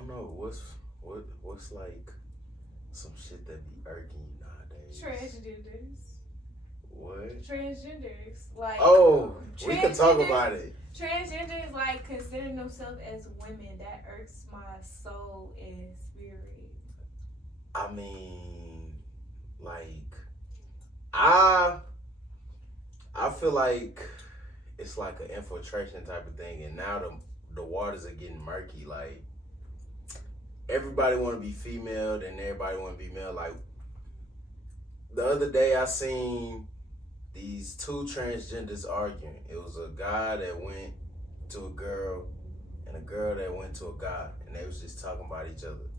don't know what's like some shit that be irking you nowadays. Transgenders. What? Transgenders. Like, Oh, we could talk transgenders. about it. Transgenders, like, considering themselves as women. That irks my soul and spirit. I mean, like, I I feel like it's like an infiltration type of thing, and now the waters are getting murky. Like everybody want to be female, then everybody want to be male. Like the other day, I seen these two transgenders arguing. It was a guy that went to a girl, and a girl that went to a guy, and they was just talking about each other.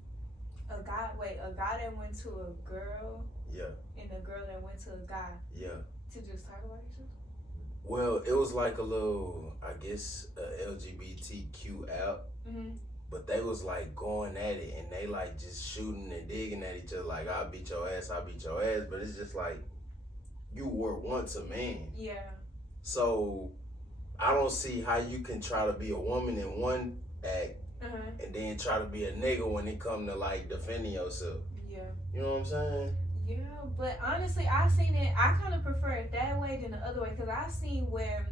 A guy that went to a girl Yeah, and a girl that went to a guy yeah. to just talk about each other. Well, it was like a little, I guess, LGBTQ app, Mm-hmm. but they was like going at it, and they like just shooting and digging at each other, like I'll beat your ass, I'll beat your ass. But it's just like you were once a man, Yeah. so I don't see how you can try to be a woman in one act Uh-huh. and then try to be a nigga when it come to like defending yourself. Yeah. You know what I'm saying? Yeah, but honestly, I seen it. I kind of prefer it that way than the other way because I seen where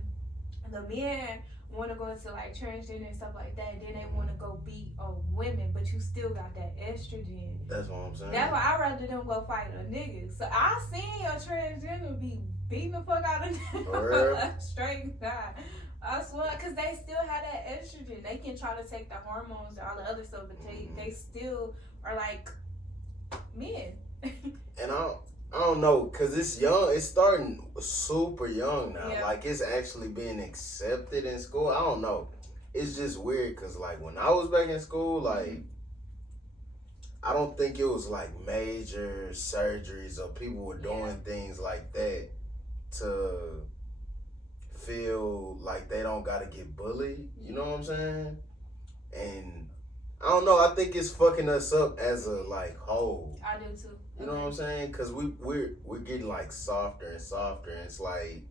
the men want to go into like transgender and stuff like that, then they want to go beat women, but you still got that estrogen. That's what I'm saying. That's why I rather them go fight a nigga. So I seen your transgender be beating the fuck out of For a straight guy. I swear, because they still have that estrogen. They can try to take the hormones and all the other stuff, but they still are like men. And I don't know, cause it's young. It's starting super young now. Yeah. Like it's actually being accepted in school. I don't know. It's just weird, cause like when I was back in school, like I don't think it was like major surgeries or people were doing things like that to feel like they don't gotta get bullied. You know what I'm saying? And I don't know. I think it's fucking us up as a like whole. I do too. You know what I'm saying? Cause we're getting like softer and softer, and it's like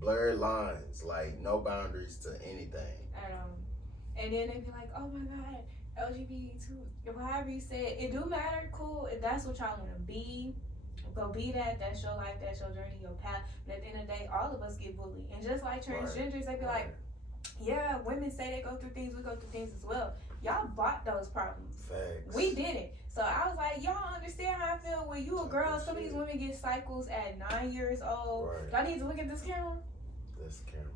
blurred lines, like no boundaries to anything. And then they be like, oh my god, LGBT2, however you say it, it do matter, cool. If that's what y'all want to be, go be that. That's your life, that's your journey, your path. But at the end of the day, all of us get bullied. And just like transgenders, they be like, yeah, women say they go through things, we go through things as well. Y'all bought those problems. Facts. We didn't. So I was like, y'all understand how I feel when you a girl, some of these women get cycles at 9 years old. Right. Do I need to look at this camera? That's the camera.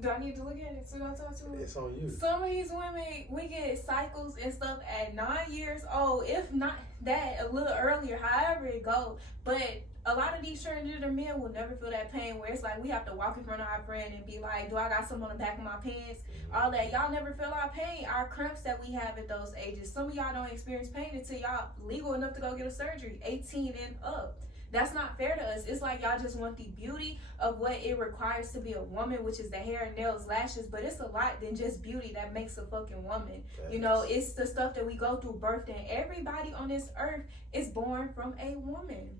Do I need to look at it so I talk to it? It's on you. Some of these women, we get cycles and stuff at 9 years old, if not that, a little earlier, however it goes. But a lot of these transgender men will never feel that pain where it's like we have to walk in front of our friend and be like, do I got something on the back of my pants? All that. Y'all never feel our pain, our cramps that we have at those ages. Some of y'all don't experience pain until y'all legal enough to go get a surgery, 18 and up. That's not fair to us. It's like y'all just want the beauty of what it requires to be a woman, which is the hair, nails, lashes. But it's a lot than just beauty that makes a fucking woman. You know, it's the stuff that we go through birth, and everybody on this earth is born from a woman.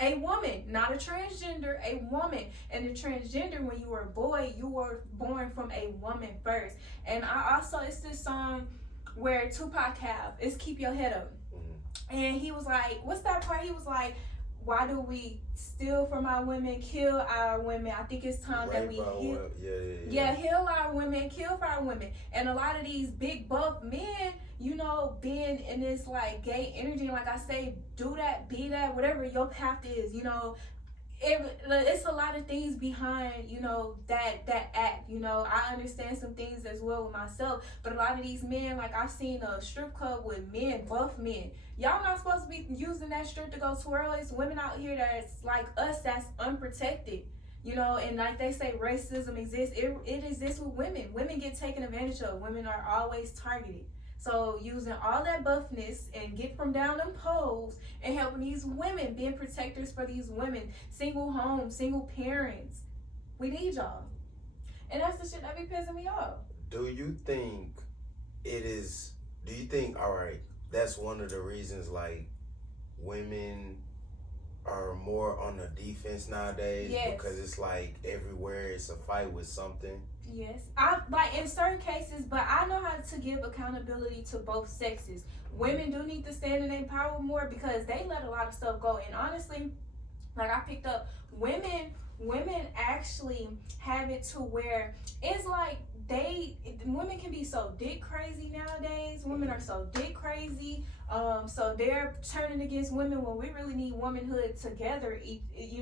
A woman, not a transgender, a woman. And the transgender, when you were a boy, you were born from a woman first. And I also, it's this song where Tupac have, is Keep Your Head Up. And he was like, what's that part? He was like, why do we steal from our women, kill our women? I think it's time that we heal. Yeah, heal our women, kill for our women. And a lot of these big buff men, you know, being in this like gay energy, like I say, do that, be that, whatever your path is, you know. It's a lot of things behind, you know, that act. You know, I understand some things as well with myself, but a lot of these men, like I've seen a strip club with men, buff men. Y'all not supposed to be using that strip to go twirl. It's women out here that's like us, that's unprotected. You know, and like they say, racism exists. It exists with women. Women get taken advantage of. Women are always targeted. So using all that buffness and get from down them poles and helping these women, being protectors for these women, single homes, single parents. We need y'all. And that's the shit that be pissing me off. Do you think, all right, that's one of the reasons like women are more on the defense nowadays Yes. because it's like everywhere it's a fight with something. Yes, I like in certain cases, but I know how to give accountability to both sexes. Women do need to stand in their power more because they let a lot of stuff go. And honestly, like I picked up, women actually have it to where it's like women can be so dick crazy nowadays. Women are so dick crazy. So they're turning against women when we really need womanhood together,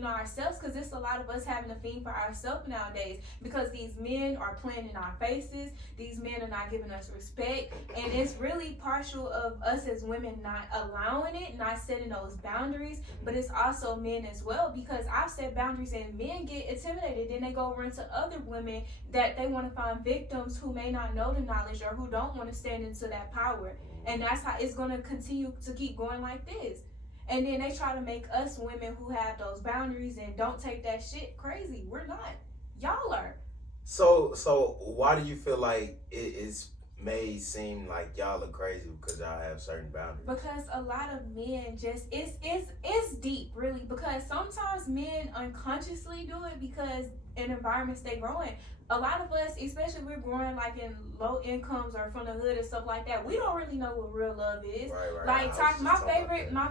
ourselves, because it's a lot of us having a theme for ourselves nowadays because these men are playing in our faces. These men are not giving us respect, and it's really partial of us as women not allowing it, not setting those boundaries, but it's also men as well because I've set boundaries and men get intimidated. Then they go run to other women that they want to find victims who may not know the knowledge or who don't want to stand into that power. And that's how it's going to continue to keep going like this. And then they try to make us women who have those boundaries and don't take that shit crazy. We're not. Y'all are. So why do you feel like it's made seem like y'all are crazy because y'all have certain boundaries? Because a lot of men just it's deep really, because sometimes men unconsciously do it because in environments they grow in. A lot of us, especially if we're growing like in low incomes or from the hood and stuff like that, we don't really know what real love is. Right. Like my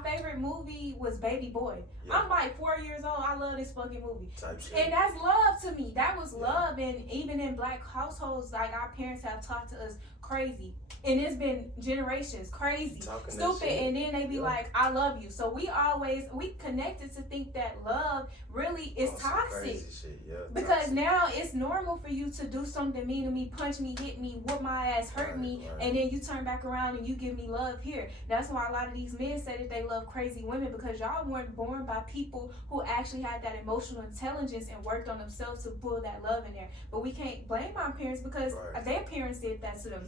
favorite movie was Baby Boy. Yeah. I'm like 4 years old. I love this fucking movie. Type shit. And that's love to me. That was love. And even in black households, like our parents have taught to us crazy. And it's been generations crazy, stupid, and then they be like, I love you. So we connected to think that love really is toxic. Because now it's normal for you to do something mean to me, punch me, hit me, whoop my ass, hurt me, and then you turn back around and you give me love here. That's why a lot of these men say that they love crazy women, because y'all weren't born by people who actually had that emotional intelligence and worked on themselves to pull that love in there. But we can't blame our parents because their parents did that to them.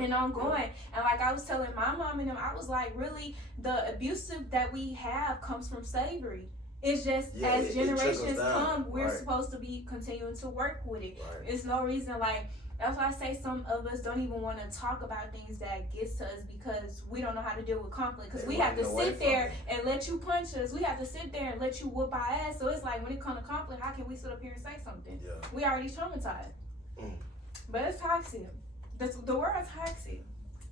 And ongoing. And like I was telling my mom and them, I was like, really, the abusive that we have comes from slavery. It's just as generations come, we're supposed to be continuing to work with it. It's no reason, like, that's why I say some of us don't even want to talk about things that gets to us because we don't know how to deal with conflict. Because we have to sit there and let you punch us. We have to sit there and let you whoop our ass. So it's like, when it comes to conflict, how can we sit up here and say something? We already traumatized. But it's toxic. The word's toxic.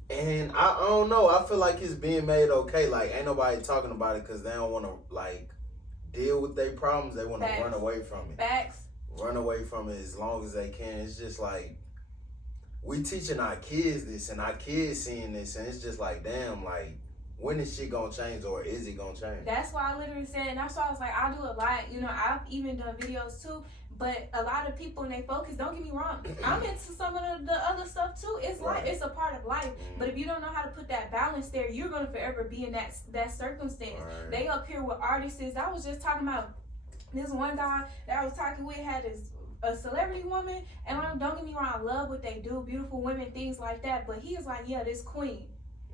And I don't know. I feel like it's being made okay. Like, ain't nobody talking about it because they don't want to, like, deal with their problems. They want to run away from it. Facts. Run away from it as long as they can. It's just like, we teaching our kids this, and our kids seeing this, and it's just like, damn, like, when is shit gonna change, or is it gonna change? That's why I literally said, and that's why I was like, I do a lot. I've even done videos too. But a lot of people, and they focus, don't get me wrong, I'm into some of the other stuff too. It's life, it's a part of life. But if you don't know how to put that balance there, you're going to forever be in that circumstance. They up here with artists. I was just talking about this one guy that I was talking with had a celebrity woman, and don't get me wrong, I love what they do, beautiful women, things like that. But he is like, yeah, this queen.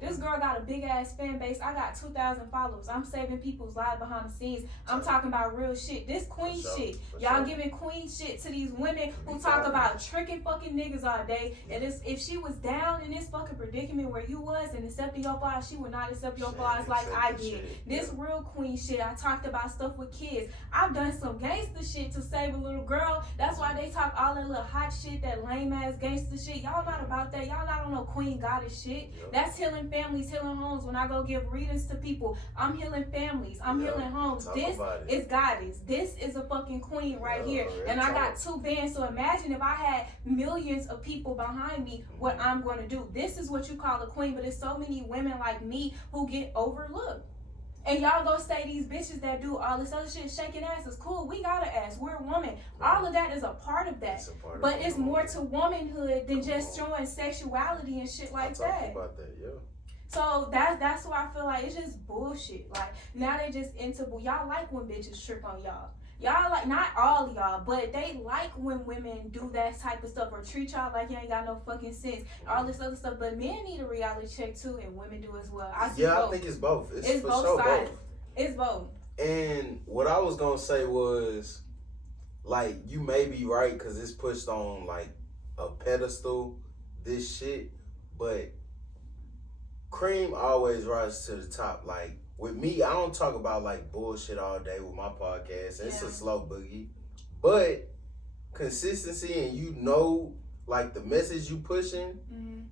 This girl got a big ass fan base. I got 2,000 followers. I'm saving people's lives behind the scenes. I'm talking about real shit. This queen shit. Y'all giving queen shit to these women who talk about tricking fucking niggas all day. And if she was down in this fucking predicament where you was and accepting your flaws, she would not accept your flaws like I did. This real queen shit. I talked about stuff with kids. I've done some gangster shit to save a little girl. That's why they talk all that little hot shit, that lame ass gangster shit. Y'all not about that. Y'all not on no queen goddess shit. That's healing families, healing homes. When I go give readings to people, I'm healing families, I'm healing homes. This is goddess. This is a fucking queen right here. And I got 2 bands. So imagine if I had millions of people behind me, what I'm going to do. This is what you call a queen. But there's so many women like me who get overlooked. And y'all go say these bitches that do all this other shit, shaking ass is cool. We got an ass. We're a woman. All of that is a part of that. But it's more to womanhood than just showing sexuality and shit like that. About that, So that's why I feel like it's just bullshit. Like, now they just into, y'all like when bitches trick on y'all. Y'all like, not all of y'all, but they like when women do that type of stuff or treat y'all like you ain't got no fucking sense. All this other stuff. But men need a reality check too, and women do as well. I think it's both. It's for both sure sides. Both. It's both. And what I was going to say was, like, you may be right because it's pushed on, like, a pedestal, this shit, but cream always rises to the top. Like, with me, I don't talk about like bullshit all day with my podcast. It's a Yeah. slow boogie. But consistency and you know like the message you pushing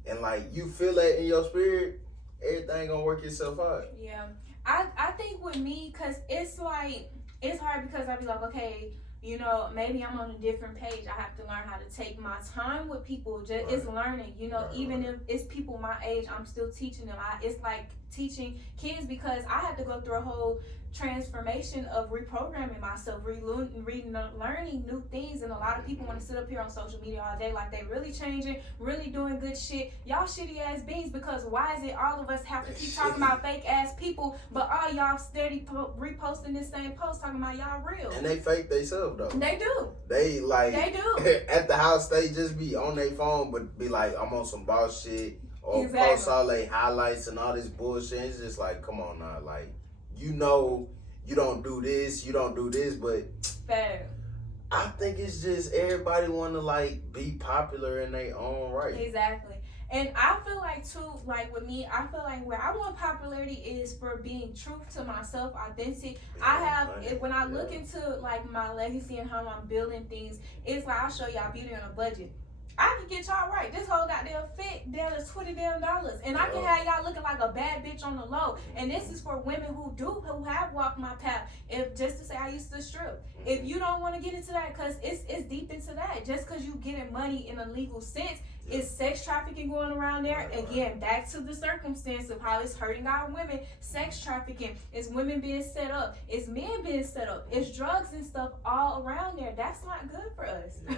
and like you feel that in your spirit, everything gonna work itself out. Yeah. I think with me, cause it's like, it's hard because I be like, okay, you know, maybe I'm on a different page. I have to learn how to take my time with people. Just Right. It's learning, you know. Right, Even right. if it's people my age, I'm still teaching them. It's like teaching kids because I had to go through a whole transformation of reprogramming myself, learning new things. And a lot of people want to sit up here on social media all day like they really changing, really doing good shit. Y'all shitty ass beings, because why is it all of us have to keep talking about fake ass people, but all y'all steady reposting this same post talking about y'all real? And they fake themselves though. They do. They like They do. at the house they just be on their phone but be like, I'm on some boss shit or Exactly. post all they highlights and all this bullshit. It's just like, come on now, like you know you don't do this, but Fair. I think it's just everybody wanna like be popular in their own right. Exactly. And I feel like too, like with me, I feel like where I want popularity is for being true to myself, authentic. I have, when I look into like my legacy and how I'm building things, it's like I'll show y'all beauty on a budget. I can get y'all right. This whole goddamn fit down is $20 damn, and I can have y'all looking like a bad bitch on the low. And this is for women who have walked my path. If just to say I used to strip. If you don't want to get into that, cause it's deep into that. Just cause you getting money in a legal sense, is sex trafficking going around there? Again, back to the circumstance of how it's hurting our women. Sex trafficking is women being set up. It's men being set up. It's drugs and stuff all around there. That's not good for us. Yeah.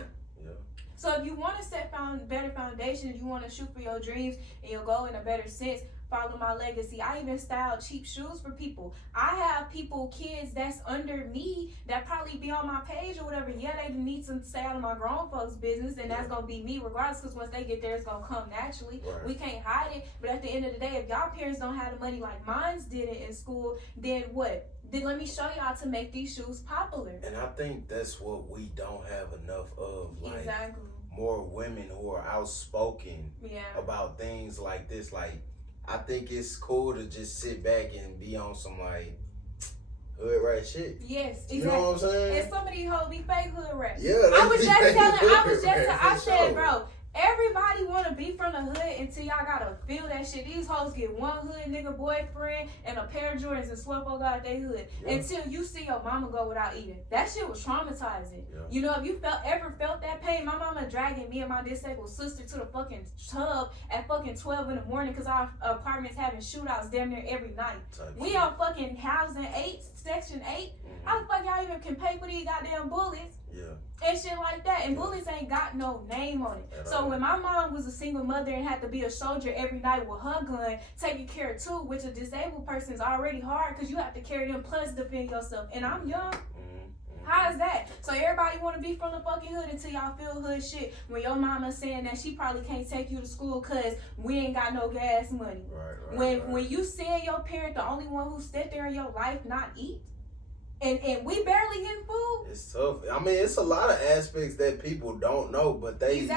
So if you want to set better foundations, you want to shoot for your dreams and you'll go in a better sense, follow my legacy. I even style cheap shoes for people. I have kids that's under me that probably be on my page or whatever. Yeah, they need to stay out of my grown folks' business, and that's going to be me regardless, because once they get there, it's going to come naturally. Right. We can't hide it. But at the end of the day, if y'all parents don't have the money like mine did it in school, then what? Then let me show y'all to make these shoes popular. And I think that's what we don't have enough of. Like, Exactly. more women who are outspoken Yeah. about things like this. Like, I think it's cool to just sit back and be on some like hood rat shit. Yes, exactly. You know what I'm saying? And some of these hoes be fake hood rats. Yeah, I was just fake telling, hood rats, I for said, sure. bro, everybody want to be from the hood until y'all gotta feel that shit. These hoes get one hood nigga boyfriend and a pair of Jordans and swear for God they hood. Yeah. Until you see your mama go without eating. That shit was traumatizing. Yeah. You know, if you ever felt that pain, my mama dragging me and my disabled sister to the fucking tub at fucking 12 in the morning because our apartment's having shootouts damn near every night. We on fucking housing 8, section 8. How the fuck y'all even can pay for these goddamn bullets? Yeah. And shit like that. And bullets ain't got no name on it. At So all. when my mom was a single mother and had to be a soldier every night with her gun, taking care of two, which a disabled person is already hard because you have to carry them plus defend yourself. And I'm young. How is that? So everybody want to be from the fucking hood until y'all feel hood shit. When your mama saying that she probably can't take you to school because we ain't got no gas money. Right. When you seeing your parent the only one who sit there in your life not eat, and we barely getting food. It's tough. I mean, it's a lot of aspects that people don't know, but they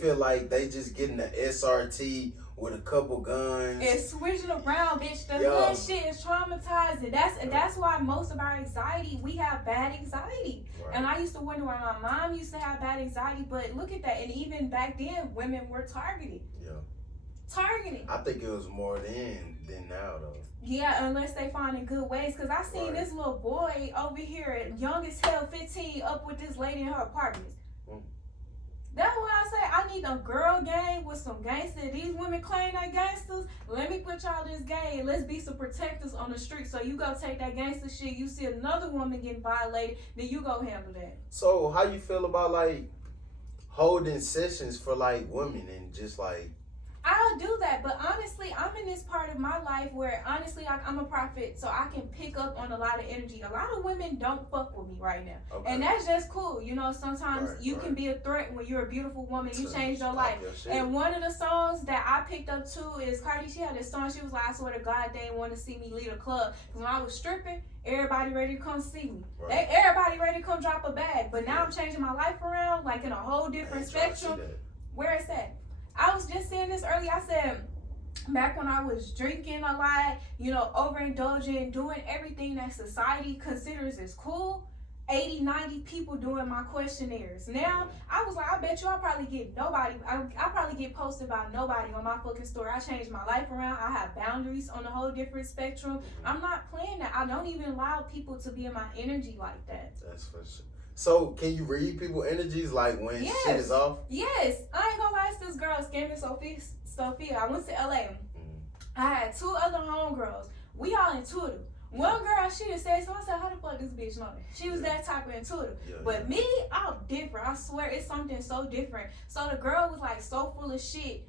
feel like they just getting the SRT with a couple guns. And switching around, bitch. The Yeah. hood shit is traumatizing. That's why most of our anxiety, we have bad anxiety. Right. And I used to wonder why my mom used to have bad anxiety, but look at that. And even back then, women were targeted. Yeah. Targeting. I think it was more then than now, though. Yeah, unless they find in good ways. Because I seen Right. this little boy over here, young as hell, 15, up with this lady in her apartment. That's why I say I need a girl gang with some gangsters. These women claim they gangsters. Let me put y'all this gang. Let's be some protectors on the street. So you go take that gangster shit. You see another woman getting violated, then you go handle that. So how you feel about like holding sessions for like women and just like? I'll do that, but honestly, I'm in this part of my life where honestly, I'm a prophet, so I can pick up on a lot of energy. A lot of women don't fuck with me right now, Okay. and that's just cool. You know, sometimes you Right. can be a threat when you're a beautiful woman. You To change your stop life. your shit. And one of the songs that I picked up too is Cardi. She had this song. She was like, "I swear to God, they didn't want to see me lead a club." Because when I was stripping, everybody ready to come see me. Right. Everybody ready to come drop a bag. But now I'm changing my life around, like in a whole different I ain't trying to see spectrum. that. Where it's at. I was just saying this earlier. I said, back when I was drinking a lot, overindulging, doing everything that society considers as cool, 80, 90 people doing my questionnaires. Now, I was like, I bet you I'll probably get nobody. I'll probably get posted by nobody on my fucking story. I changed my life around. I have boundaries on a whole different spectrum. I'm not playing that. I don't even allow people to be in my energy like that. That's for sure. So, can you read people's energies like when shit is off? Yes. I ain't gonna lie, it's this girl, Scamming Sophia. I went to LA. I had 2 other homegirls. We all intuitive. One girl, she just said, so I said, how the fuck this bitch know me? She was that type of intuitive. But me, I'm different. I swear, it's something so different. So the girl was like so full of shit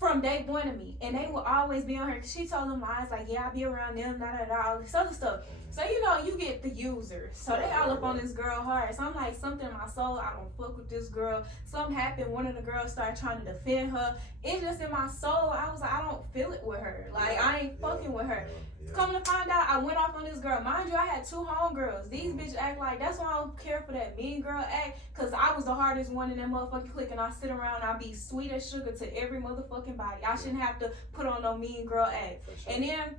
from day one of me. And they would always be on her. She told them lies like, yeah, I be around them, all this other stuff. So, you get the users. So they all up on this girl hard. So I'm like, something in my soul, I don't fuck with this girl. Something happened. One of the girls started trying to defend her. It's just in my soul. I was like, I don't feel it with her. Like, I ain't fucking with her. Come to find out, I went off on this girl. Mind you, I had 2 homegirls. These bitches act like, that's why I don't care for that mean girl act, because I was the hardest one in that motherfucking clique, and I sit around and I be sweet as sugar to every motherfucking body. I shouldn't have to put on no mean girl act. Sure. And then,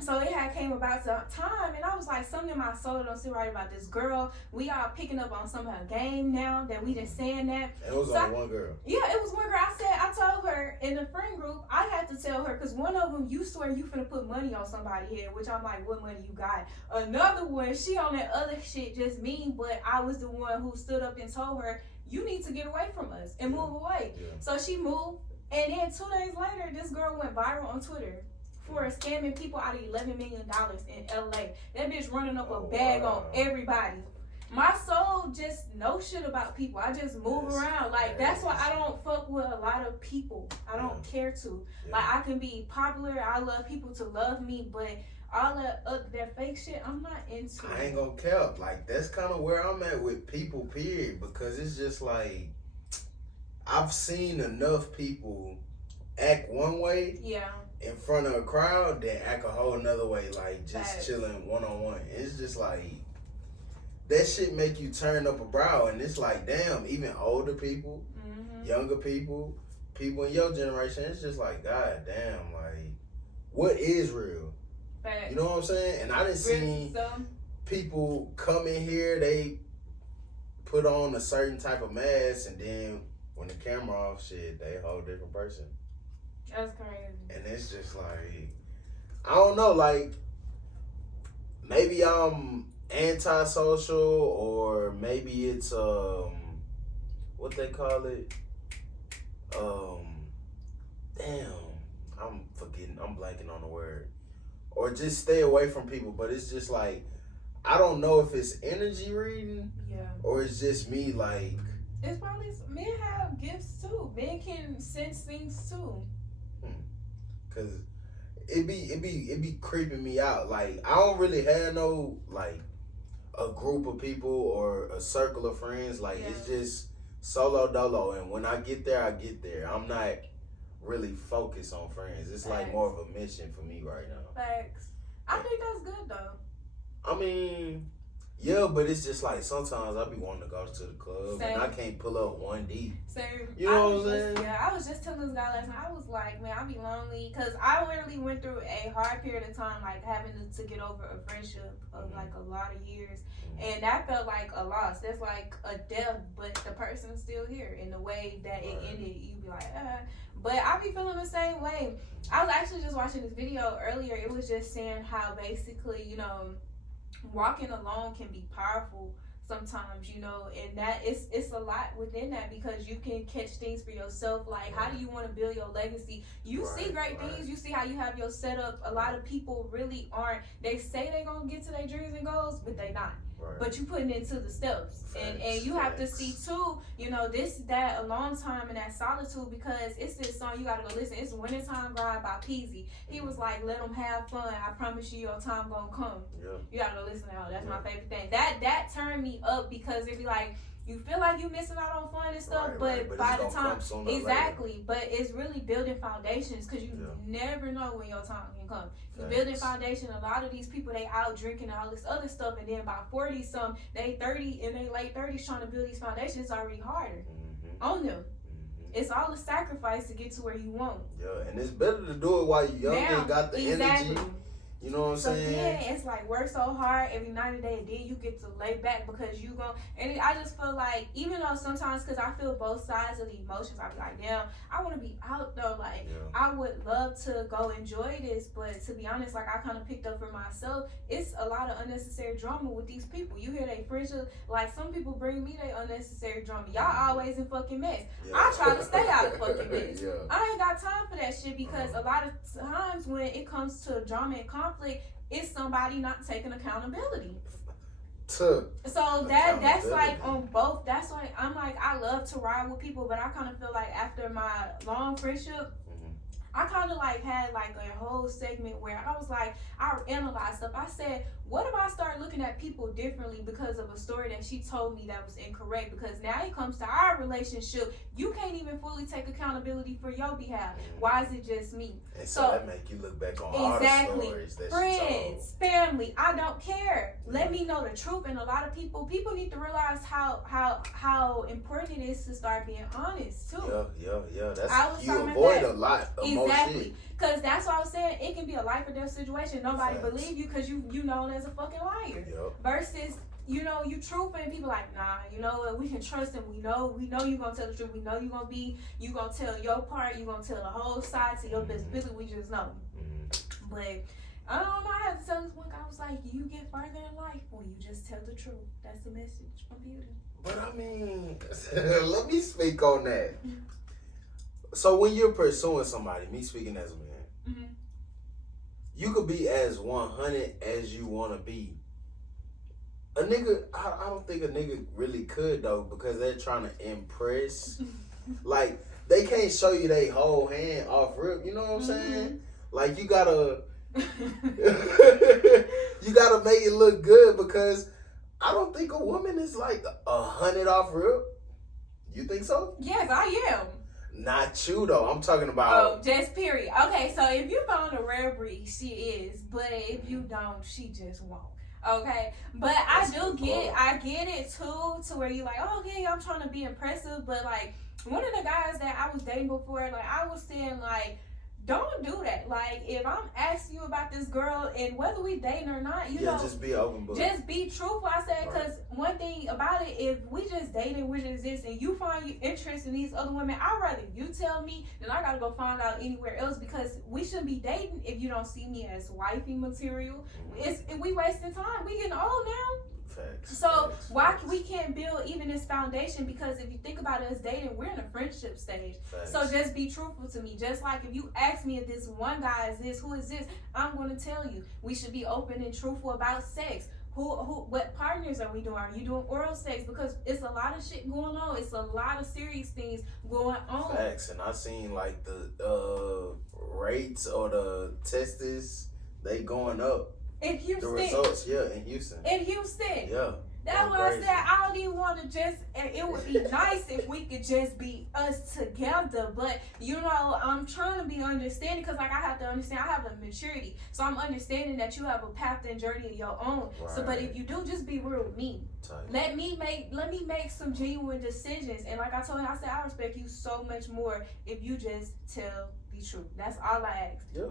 so it had came about to time, and I was like, something in my soul don't sit right about this girl. We are picking up on some of her game now that we just saying that. And it was only one girl. Yeah, it was one girl. I told her in the friend group, I had to tell her, because one of them, you swear you finna put money on somebody here, which I'm like, what money you got? Another one, she on that other shit just mean, but I was the one who stood up and told her, you need to get away from us and move away. Yeah. So she moved, and then 2 days later, this girl went viral on Twitter for scamming people out of $11 million in LA. That bitch running up a bag on everybody. My soul just know shit about people. I just move around. Like, that's why I don't fuck with a lot of people. I don't care to. Like, I can be popular. I love people to love me, but all that fake shit, I'm not into. I ain't gonna care. Like, that's kind of where I'm at with people, period. Because it's just like, I've seen enough people act one way. Yeah. In front of a crowd, then act a whole nother way, like just chilling one-on-one. It's just like, that shit make you turn up a brow, and it's like, damn, even older people, younger people, people in your generation, it's just like, god damn, like, what is real? Facts. You know what I'm saying? And I didn't see people come in here, they put on a certain type of mask, and then when the camera off, shit, they a whole different person. That's crazy. And it's just like, I don't know, like, maybe I'm antisocial, or maybe it's what they call it, damn, I'm blanking on the word, or just stay away from people. But it's just like, I don't know if it's energy reading, or it's just me, like, it's probably, men have gifts too. Men can sense things too. Cause it be creeping me out. Like, I don't really have no, like, a group of people or a circle of friends. Like, it's just solo dolo, and when I get there, I get there. I'm not really focused on friends. It's like more of a mission for me right now. Facts. I think that's good though. I mean, yeah, but it's just like, sometimes I be wanting to go to the club. Same. And I can't pull up 1D. Same. You know what I'm saying? Yeah, I was just telling this guy last night, I was like, man, I be lonely, because I literally went through a hard period of time, like having to get over a friendship of like a lot of years, and that felt like a loss. That's like a death, but the person's still here. In the way that it ended, you be like, But I be feeling the same way. I was actually just watching this video earlier. It was just saying how basically, walking alone can be powerful sometimes, and that it's a lot within that, because you can catch things for yourself. Like, how do you want to build your legacy? You see great things. You see how you have your setup. A lot of people really aren't. They say they're going to get to their dreams and goals, but they not. But you putting into the steps, and you have to see too, that a long time in that solitude, because it's this song you gotta go listen. It's Wintertime Ride by Peasy. He was like, let them have fun. I promise you your time gonna come. You gotta go listen to that. That's my favorite thing. That turned me up, because it'd be like, you feel like you're missing out on fun and stuff, but by the time, but it's really building foundations, because you never know when your time can come. You building foundation. A lot of these people, they out drinking and all this other stuff, and then by 40 they 30 in their late 30s trying to build these foundations. It's already harder on them. It's all a sacrifice to get to where you want. Yeah, and it's better to do it while you're young and got the energy. You know what I'm saying? Then it's like work so hard every night and day, and then you get to lay back because you go. And I just feel like, even though sometimes, because I feel both sides of the emotions, I be like, damn, I want to be out though. Like, I would love to go enjoy this, but to be honest, like, I kind of picked up for myself, it's a lot of unnecessary drama with these people. You hear they friendship, like, some people bring me their unnecessary drama. Y'all always in fucking mess. I try to stay out of fucking mess. I ain't got time for that shit, because a lot of times when it comes to drama and conflict, it's somebody not taking accountability. So that's like on both. That's why I'm like, I love to ride with people, but I kind of feel like after my long friendship, I kind of like had like a whole segment where I was like, I analyzed stuff. I said, what if I start looking at people differently because of a story that she told me that was incorrect? Because now it comes to our relationship, you can't even fully take accountability for your behalf. Why is it just me? And so that make you look back on all the stories that friends, family, I don't care. Let me know the truth. And a lot of people need to realize how important it is to start being honest too. Yeah. That's, you avoid a lot of more shit. Because that's what I was saying. It can be a life or death situation. Nobody believe you because you known as a fucking liar. Versus, you truthing, people like, nah, we can trust him. We know you gonna tell the truth. We know you gonna tell your part. You gonna tell the whole side to your best business. We just know. But I don't know. I had to tell this one guy. I was like, you get further in life when you just tell the truth. That's the message from Beauty. But I mean, let me speak on that. So when you're pursuing somebody, me speaking as a man, you could be as 100 as you want to be. A nigga, I don't think a nigga really could though, because they're trying to impress. Like, they can't show you their whole hand off rip. You know what I'm saying? Like, you gotta, you gotta make it look good, because I don't think a woman is like 100 off rip. You think so? Yes, I am. Not you though. I'm talking about. Oh, just period. Okay, so if you found a rare breed, she is. But if you don't, she just won't. Okay, but I get it too, to where you like, oh okay, I'm trying to be impressive, but like one of the guys that I was dating before, like I was saying like, don't do that. Like, if I'm asking you about this girl, and whether we dating or not, you know, just be open book. Just be truthful. I said, because one thing about it, if we just dating, we just this, and you find you interest in these other women, I'd rather you tell me than I gotta go find out anywhere else, because we shouldn't be dating if you don't see me as wifey material. We wasting time. We getting old now. So why we can't build even this foundation? Because if you think about us dating, we're in a friendship stage. So just be truthful to me. Just like if you ask me if this one guy is this, who is this, I'm going to tell you. We should be open and truthful about sex. What partners are we doing? Are you doing oral sex? Because it's a lot of shit going on. It's a lot of serious things going on. Facts. And I seen like the rates or the testes, they going up. In Houston. The results, in Houston. Yeah. That's why I said I don't even want to just, it would be nice if we could just be us together. But, I'm trying to be understanding, because like I have to understand, I have a maturity. So I'm understanding that you have a path and journey of your own. Right. So, but if you do, just be real with me. Let me make some genuine decisions. And like I told you, I said I respect you so much more if you just tell the truth. That's all I ask. Yeah.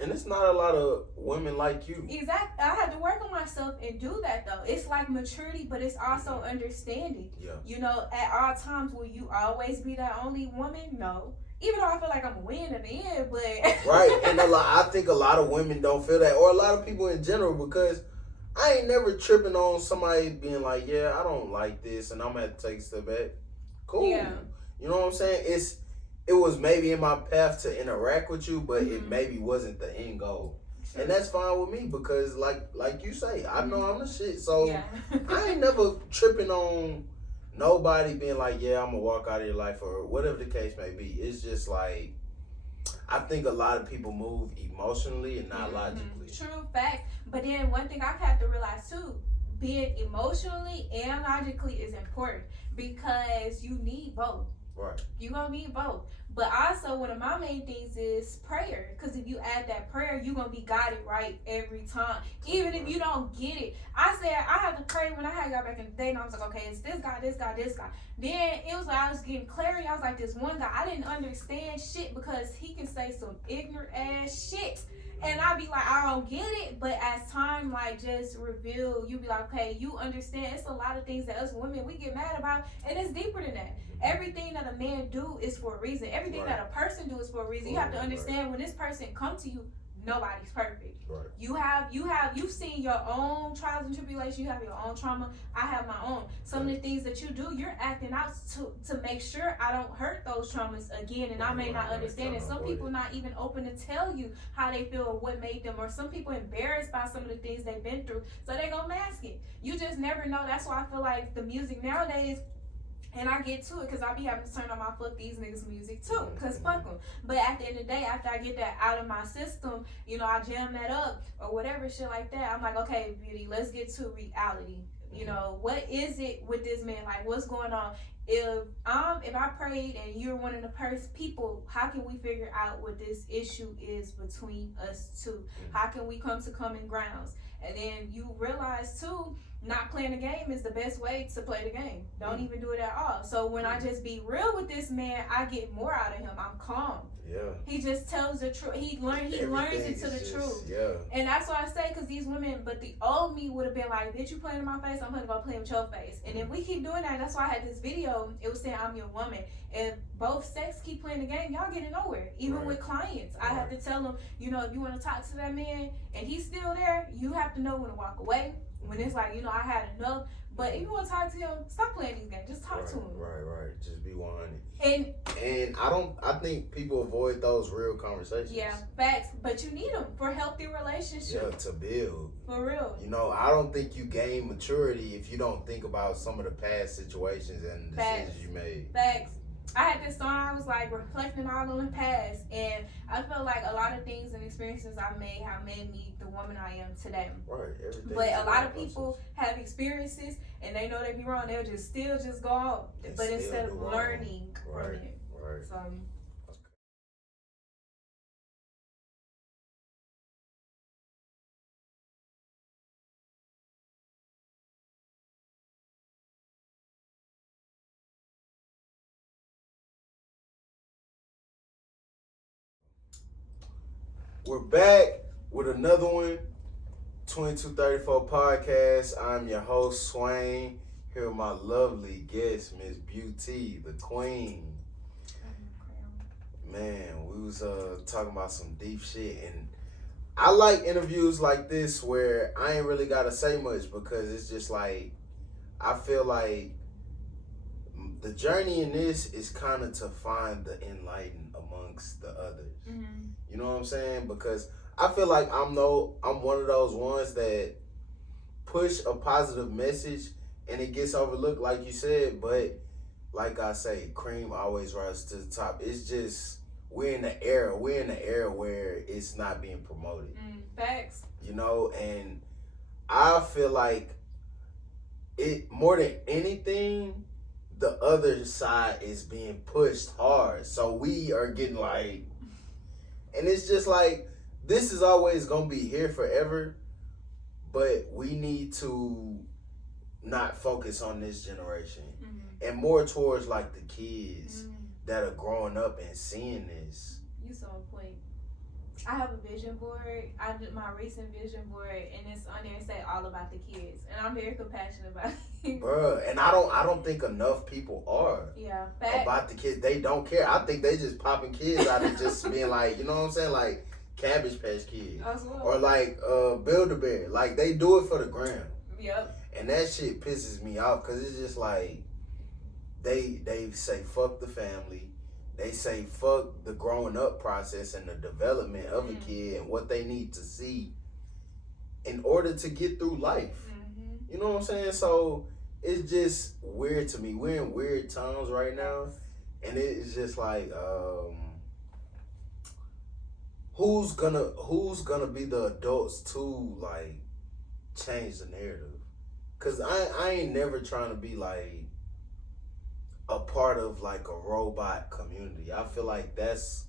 And it's not a lot of women like you. Exactly. I had to work on myself and do that though. It's like maturity, but it's also understanding. Yeah. At all times will you always be that only woman? No. Even though I feel like I'm a win at the end, but right. And I think a lot of women don't feel that, or a lot of people in general, because I ain't never tripping on somebody being like, yeah, I don't like this, and I'm gonna have to take a step back. Cool. Yeah. You know what I'm saying? It was maybe in my path to interact with you, but it maybe wasn't the end goal. Sure. And that's fine with me, because like you say, I know I'm the shit. So I ain't never tripping on nobody being like, yeah, I'm gonna walk out of your life, or whatever the case may be. It's just like, I think a lot of people move emotionally and not logically. True fact. But then one thing I've had to realize too, being emotionally and logically is important, because you need both. Right. You gonna need both. But also, one of my main things is prayer. Because if you add that prayer, you gonna be guided right every time. Even if you don't get it. I said I had to pray when I had got back in the day, and I was like, okay, it's this guy, this guy, this guy. Then it was like I was getting clarity. I was like, this one guy, I didn't understand shit because he can say some ignorant ass shit. And I'd be like, I don't get it. But as time like just reveal, you be like, okay, you understand. It's a lot of things that us women we get mad about, and it's deeper than that. Everything that a man do is for a reason. Everything Right. that a person do is for a reason. You have to understand when this person come to you, nobody's perfect. Right. You've seen your own trials and tribulations. You have your own trauma. I have my own. Some of the things that you do, you're acting out to make sure I don't hurt those traumas again. And I may not understand it. Some people not even open to tell you how they feel or what made them. Or some people embarrassed by some of the things they've been through, so they gonna mask it. You just never know. That's why I feel like the music nowadays. And I get to it because I be having to turn on my fuck these niggas music too, because fuck them. But at the end of the day, after I get that out of my system, you know, I jam that up or whatever shit like that. I'm like, okay, beauty, let's get to reality. You know, what is it with this man? Like, what's going on? If I prayed and you're one of the people, how can we figure out what this issue is between us two? How can we come to common grounds? And then you realize too, not playing the game is the best way to play the game. Don't even do it at all. So when I just be real with this man, I get more out of him. I'm calm. Yeah. He just tells the truth. He learns into the truth. Yeah. And that's why I say, because these women, but the old me would have been like, bitch, you playing in my face, I'm gonna go play with your face. And if we keep doing that, that's why I had this video, it was saying I'm your woman. If both sex keep playing the game, y'all getting nowhere. Even with clients, I have to tell them, you know, if you want to talk to that man and he's still there, you have to know when to walk away. When it's like, you know, I had enough. But if you want to talk to him, stop playing these games. Just talk to him. Right. Just be 100. And I think people avoid those real conversations. Yeah, facts. But you need them for healthy relationships. Yeah, to build. For real. You know, I don't think you gain maturity if you don't think about some of the past situations and decisions you made. Facts. I had this song, I was like reflecting all on the past, and I felt like a lot of things and experiences I made have made me the woman I am today. Right, everything. But a lot of people have experiences and they know they be wrong, they'll just go on. But instead of learning from it. Right. So we're back with another one, 2234 Podcast. I'm your host, Swain, here with my lovely guest, Miss Beauty, the Queen. Man, we was talking about some deep shit, and I like interviews like this where I ain't really gotta say much because it's just like, I feel like the journey in this is kind of to find the enlightened amongst the others. mm-hmm. You know what I'm saying? Because I feel like I'm one of those ones that push a positive message and it gets overlooked, like you said. But like I say, cream always rises to the top. It's just we're in the era where it's not being promoted. Facts. You know, and I feel like it more than anything, the other side is being pushed hard. So we are getting like, and it's just like, this is always going to be here forever, but we need to not focus on this generation and more towards like the kids that are growing up and seeing this. You so on point. I have a vision board. I did my recent vision board, and it's on there and say all about the kids, and I'm very compassionate about it. Bruh, and I don't think enough people are. Yeah, about the kids. They don't care. I think they just popping kids out of just being like, you know what I'm saying, like Cabbage Patch Kids or like Build-A-Bear. Like they do it for the gram. Yep. And that shit pisses me off because it's just like they say fuck the family. They say fuck the growing up process and the development of a kid and what they need to see in order to get through life. You know what I'm saying? So it's just weird to me. We're in weird times right now, and it's just like, who's gonna be the adults to like change the narrative? Cause I ain't never trying to be like a part of like a robot community. I feel like that's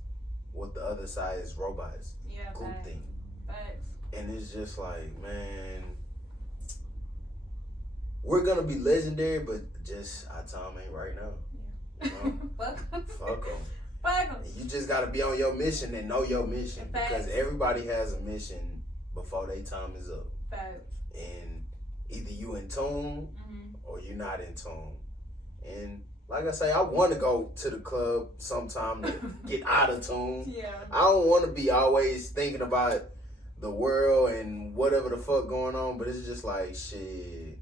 what the other side is, robots. Yeah, Group facts. thing. Facts. And it's just like, man, we're gonna be legendary, but just our time ain't right now. You know? Fuck 'em. Fuck them. Fuck 'em. You just gotta be on your mission and know your mission, Facts. because everybody has a mission before their time is up. Facts. And either you in tune or you're not in tune. And like I say, I want to go to the club sometime to get out of tune. Yeah. I don't want to be always thinking about the world and whatever the fuck going on, but it's just like, shit,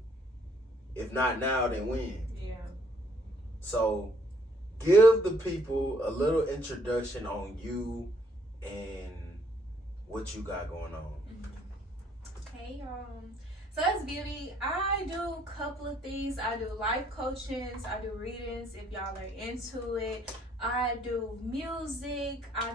if not now, then when? Yeah. So give the people a little introduction on you and what you got going on. Hey, so that's Beauty. I do a couple of things. I do life coachings. I do readings if y'all are into it. I do music. I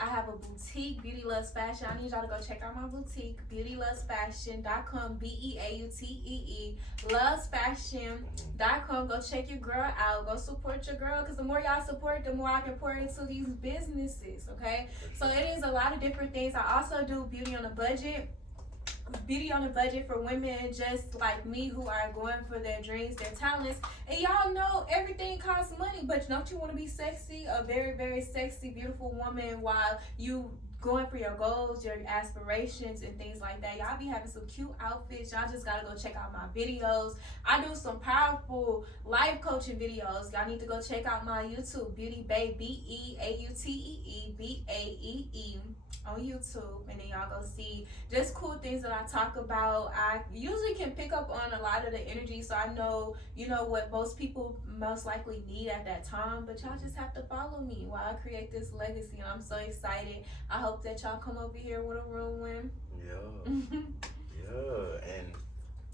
have a boutique, Beauty Loves Fashion. I need y'all to go check out my boutique, beautylovesfashion.com, BEAUTEE, lovesfashion.com. Go check your girl out. Go support your girl, because the more y'all support, the more I can pour into these businesses, okay? So it is a lot of different things. I also do beauty on a budget. Beauty on a budget for women just like me who are going for their dreams, their talents. And y'all know everything costs money, but don't you want to be sexy, a very, very sexy, beautiful woman while you going for your goals, your aspirations, and things like that? Y'all be having some cute outfits. Y'all just gotta go check out my videos. I do some powerful life coaching videos. Y'all need to go check out my YouTube, Beauty Bae, BEAUTEE, BAEE. on YouTube, and then y'all go see just cool things that I talk about. I usually can pick up on a lot of the energy, so I know, you know, what most people most likely need at that time, but y'all just have to follow me while I create this legacy, and I'm so excited. I hope that y'all come over here with a real win. Yeah. Yeah, and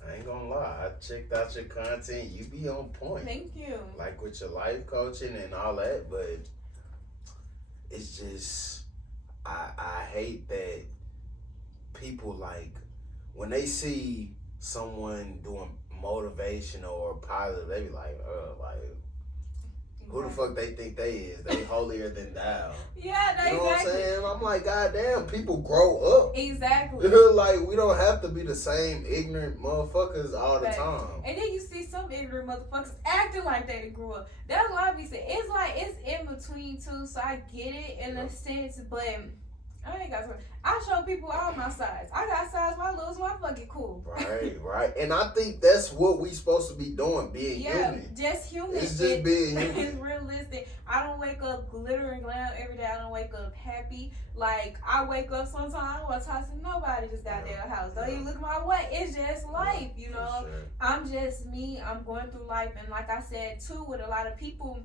I ain't gonna lie, I checked out your content. You be on point. Thank you. Like with your life coaching and all that, but it's just, I hate that people, like, when they see someone doing motivation or positive, they be like, who the fuck they think they is? They holier than thou. Yeah, You know exactly. what I'm saying? I'm like, goddamn, people grow up. Exactly. Like, we don't have to be the same ignorant motherfuckers all the Right. time. And then you see some ignorant motherfuckers acting like they grew up. That's why I be saying it's like it's in between too. So I get it in a sense, but I ain't got. I show people all my sides. I got sides where I lose my fucking cool. Right, right. And I think that's what we supposed to be doing, being human. Just human. It's just being human. It's realistic. I don't wake up glitter and glam every day. I don't wake up happy. Like, I wake up sometimes, I don't want to talk to nobody just got their house. Don't even look my way. It's just life, you know. Sure. I'm just me. I'm going through life. And like I said, too, with a lot of people,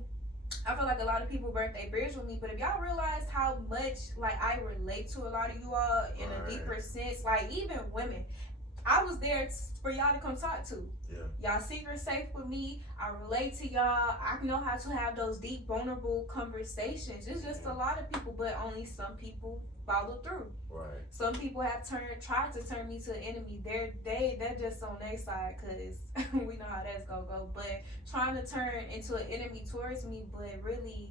I feel like a lot of people burnt their bridge with me. But if y'all realize how much, like, I relate to a lot of you all in a deeper sense, like, even women, I was there for y'all to come talk to. Yeah. Y'all secret safe with me. I relate to y'all. I know how to have those deep, vulnerable conversations. It's just a lot of people, but only some people follow through. Right. Some people have tried to turn me to an enemy. They're just on their side, because we know how that's gonna go. But trying to turn into an enemy towards me, but really,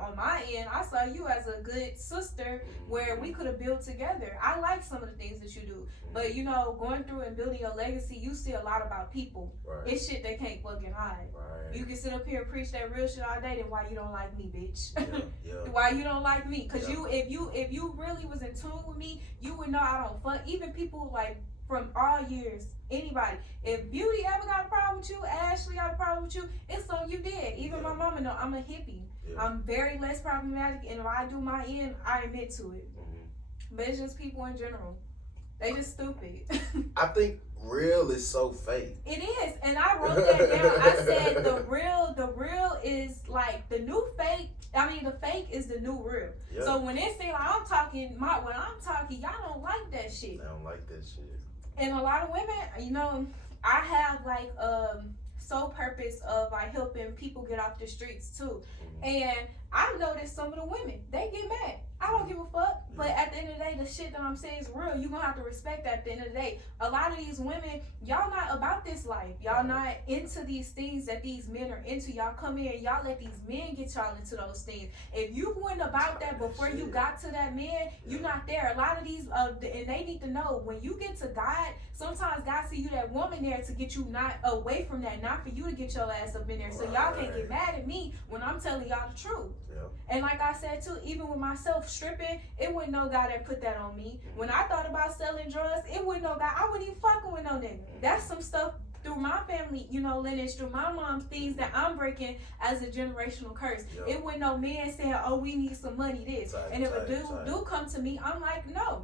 on my end, I saw you as a good sister where we could have built together. I like some of the things that you do, but you know, going through and building your legacy, you see a lot about people. Right. It's shit they can't fucking hide. Right. You can sit up here and preach that real shit all day, then why you don't like me, bitch? Yeah. Why you don't like me? Cause Yeah. if you really was in tune with me, you would know I don't fuck. Even people like from all years, anybody. If Beauty ever got a problem with you, Ashley got a problem with you, it's on you dead. Even my mama know I'm a hippie. Yeah. I'm very less problematic, and if I do my end, I admit to it. But it's just people in general. They just stupid. I think real is so fake. It is, and I wrote that down. I said the real is like the new fake. I mean, the fake is the new real. Yeah. So when they say like, when I'm talking, y'all don't like that shit. I don't like that shit. And a lot of women, you know, I have like sole purpose of like helping people get off the streets too. And I've noticed some of the women, they get mad. I don't give a fuck. But at the end of the day, the shit that I'm saying is real. You gonna have to respect that at the end of the day. A lot of these women, y'all not about this life. Y'all not into these things that these men are into. Y'all come in and y'all let these men get y'all into those things. If you went about that before you got to that man, you're not there. A lot of these, and they need to know, when you get to God, sometimes God see you that woman there to get you not away from that, not for you to get your ass up in there. So y'all can't get mad at me when I'm telling y'all the truth. And like I said too, even with myself stripping, it wasn't no guy that put that on me. When I thought about selling drugs, it wasn't no guy. I wasn't even fucking with no nigga. That's some stuff through my family, you know, lineage, through my mom's things that I'm breaking as a generational curse. It wasn't no man saying, oh, we need some money, this. And if a dude do come to me, I'm like, no.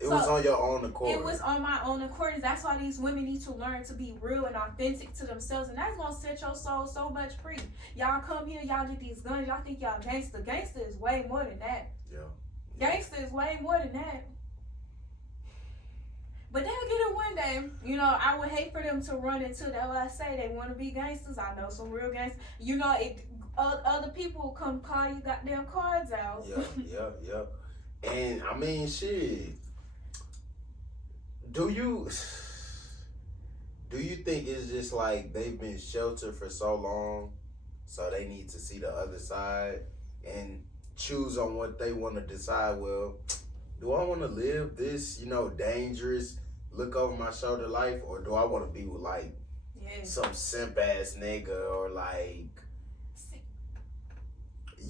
It was on your own accord. It was on my own accord. That's why these women need to learn to be real and authentic to themselves. And that's going to set your soul so much free. Y'all come here, y'all get these guns. Y'all think y'all gangster. Gangster is way more than that. Gangster is way more than that. But they'll get it one day. You know, I would hate for them to run into that. What I say, they want to be gangsters. I know some real gangsters. You know, other people come call you goddamn cards out. Yeah. And I mean, shit. Do you think it's just like they've been sheltered for so long, so they need to see the other side and choose on what they want to decide? Well, do I want to live this, you know, dangerous, look over my shoulder life, or do I want to be with like some simp ass nigga, or like,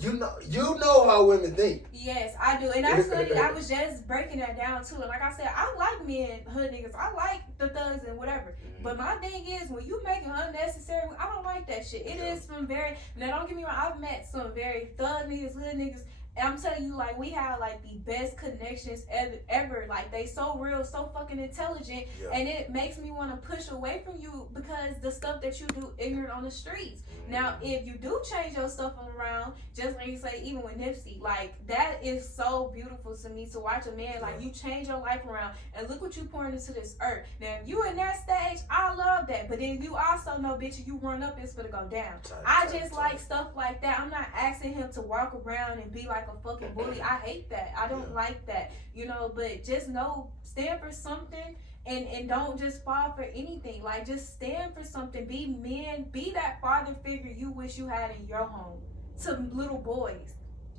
you know how women think. Yes, I do. And that's funny. I was just breaking that down too. And like I said, I like men, hood niggas. I like the thugs and whatever. But my thing is, when you making unnecessary, I don't like that shit. It is some very, now don't get me wrong, I've met some very thug niggas, hood niggas. And I'm telling you, like, we have like the best connections ever. Like, they so real, so fucking intelligent. And it makes me want to push away from you because the stuff that you do ignorant on the streets. Now, if you do change your stuff around, just like you say, even with Nipsey, like, that is so beautiful to me to watch a man, like, you change your life around and look what you pouring into this earth. Now, if you in that stage, I love that. But then you also know, bitch, you run up, it's gonna go down. I just like stuff like that. I'm not asking him to walk around and be like a fucking bully. I hate that. I don't like that. You know, but just know, stand for something. And don't just fall for anything. Like, just stand for something. Be men. Be that father figure you wish you had in your home to little boys.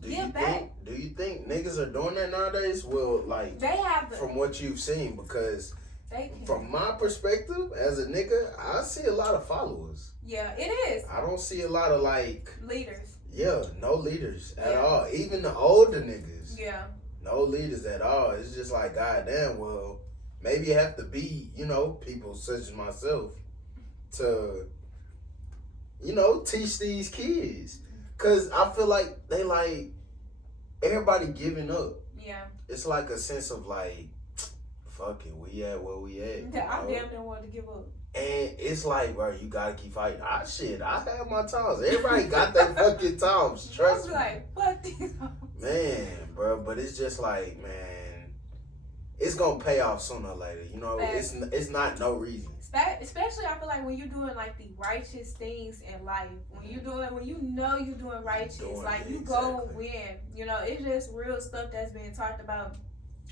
Give back. Do you think niggas are doing that nowadays? Well, like, they have from what you've seen, because from my perspective as a nigga, I see a lot of followers. Yeah, it is. I don't see a lot of like leaders. Yeah, no leaders at all. Even the older niggas. Yeah. No leaders at all. It's just like, goddamn, well, maybe you have to be, you know, people such as myself to, you know, teach these kids. Because I feel like they like, everybody giving up. Yeah. It's like a sense of like, fuck it, we at where we at. Yeah, I damn near wanted to give up. And it's like, bro, you gotta keep fighting. I have my times. Everybody got their fucking times. Trust me. Like, fuck these. Man, bro, but it's just like, man, it's gonna pay off sooner or later. You know, it's not no reason. Especially, I feel like when you're doing like the righteous things in life, when you know you're doing righteous, like you go win. You know, it's just real stuff that's being talked about.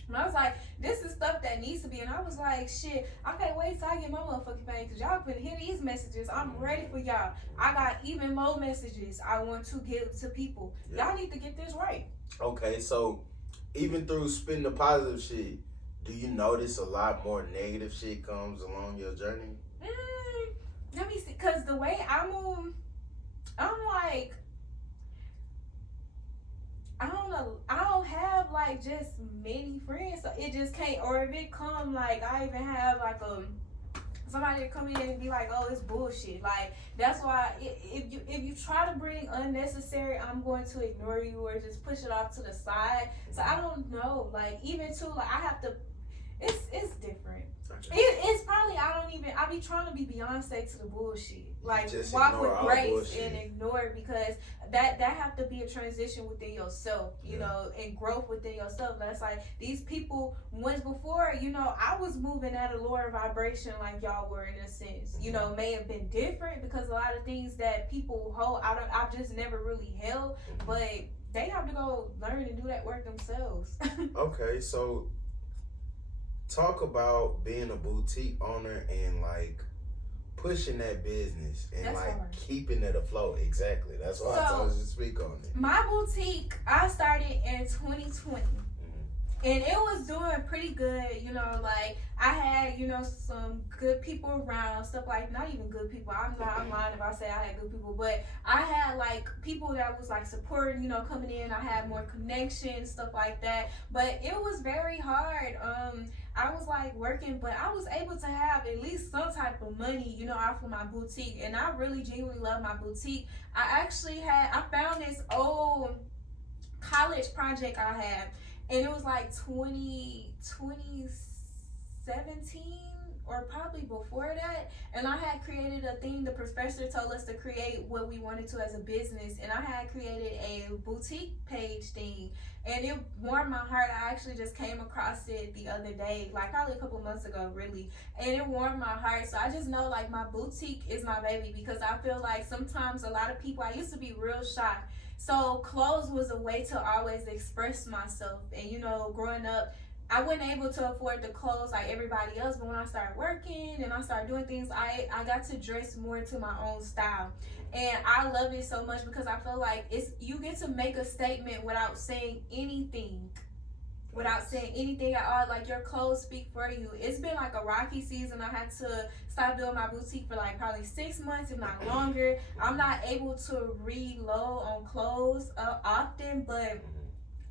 And I was like, this is stuff that needs to be. And I was like, shit, I can't wait till I get my motherfucking thing. Because y'all finna hear these messages. I'm ready for y'all. I got even more messages I want to give to people. Y'all need to get this right. Okay, so even through spitting the positive shit, do you notice a lot more negative shit comes along your journey? Let me see. Because the way I move, I'm like, I don't know. I don't have like just many friends, so it just can't. Or if it come, like I even have like somebody to come in and be like, "Oh, it's bullshit." Like that's why if you try to bring unnecessary, I'm going to ignore you or just push it off to the side. So I don't know. Like even too, like I have to. It's different. It's probably I be trying to be Beyonce to the bullshit. Like just walk with grace and ignore it because that have to be a transition within yourself, you know, and growth within yourself. That's like these people once before, you know, I was moving at a lower vibration like y'all were in a sense. You know, may have been different because a lot of things that people hold I've just never really held. But they have to go learn and do that work themselves. Okay, so talk about being a boutique owner and like pushing that business and That's like hard. keeping it afloat. Exactly. That's why I So- told you to speak on it. My boutique, I started in 2020. And it was doing pretty good, you know, like I had, you know, some good people around, stuff like, not even good people. I'm lying if I say I had good people, but I had like people that was like supporting, you know, coming in. I had more connections, stuff like that. But it was very hard. I was like working, but I was able to have at least some type of money, you know, off of my boutique. And I really genuinely love my boutique. I found this old college project I had. And it was like 2017 or probably before that. And I had created a thing. The professor told us to create what we wanted to as a business. And I had created a boutique page thing. And it warmed my heart. I actually just came across it the other day, like probably a couple months ago, really. And it warmed my heart. So I just know like my boutique is my baby, because I feel like sometimes a lot of people, I used to be real shy. So clothes was a way to always express myself. And you know, growing up, I wasn't able to afford the clothes like everybody else. But when I started working and I started doing things, I got to dress more to my own style. And I love it so much because I feel like you get to make a statement without saying anything. Without saying anything at all, like your clothes speak for you. It's been like a rocky season. I had to stop doing my boutique for like probably 6 months, if not longer. I'm not able to reload on clothes often, but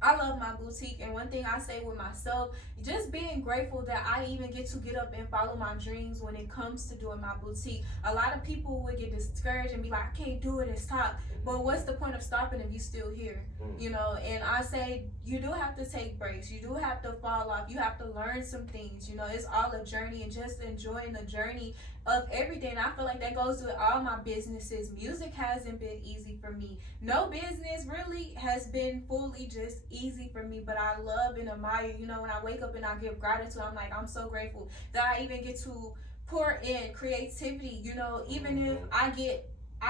I love my boutique. And one thing I say with myself, just being grateful that I even get to get up and follow my dreams when it comes to doing my boutique. A lot of people would get discouraged and be like, I can't do it and stop. But what's the point of stopping if you're still here? You know, and I say you do have to take breaks. You do have to fall off. You have to learn some things. You know, it's all a journey, and just enjoying the journey of everything. I feel like that goes with all my businesses. Music hasn't been easy for me. No business really has been fully just easy for me, but I love and admire, you know, when I wake up and I give gratitude, I'm like, I'm so grateful that I even get to pour in creativity. You know, even if I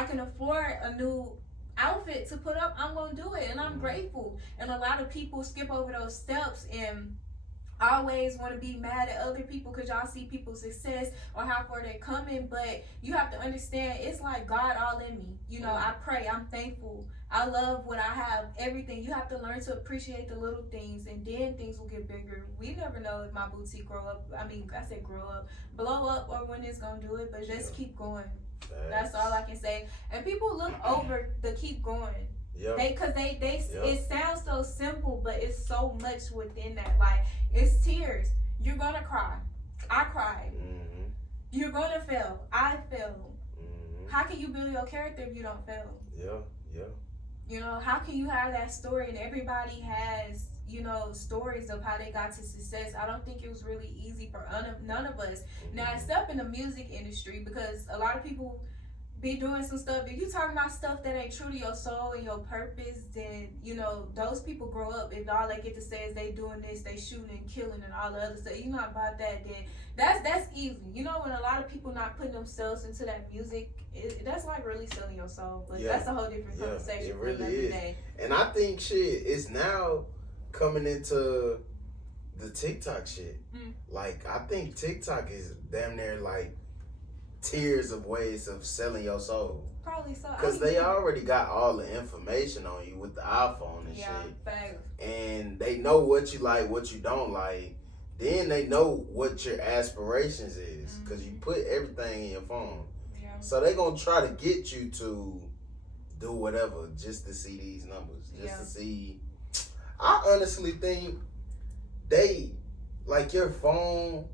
can afford a new outfit to put up, I'm gonna do it, and I'm grateful. And a lot of people skip over those steps and always want to be mad at other people because y'all see people's success or how far they're coming. But you have to understand, it's like God all in me. You know, I pray, I'm thankful, I love what I have, everything. You have to learn to appreciate the little things, and then things will get bigger. We never know if my boutique grow up, blow up, or when it's gonna do it, but just keep going. That's all I can say. And people look over the keep going. Yep. It sounds so simple, but it's so much within that. Like, it's tears. You're gonna cry. I cried. You're gonna fail. I failed. How can you build your character if you don't fail? Yeah. You know, how can you have that story? And everybody has, you know, stories of how they got to success. I don't think it was really easy for none of us. Now, except in the music industry, because a lot of people be doing some stuff. If you talking about stuff that ain't true to your soul and your purpose, then, you know, those people grow up. If all they get to say is they doing this, they shooting and killing and all the other stuff, you're not about that, then that's easy. You know, when a lot of people not putting themselves into that music, that's like really selling your soul. But that's a whole different conversation. It really for another day. And I think it's now coming into the TikTok shit. Like, I think TikTok is damn near like tiers of ways of selling your soul. Probably so. Because they already got all the information on you with the iPhone and shit. Facts. And they know what you like, what you don't like. Then they know what your aspirations is. Because you put everything in your phone. Yeah. So they going to try to get you to do whatever just to see these numbers. Just to see. I honestly think like your phone,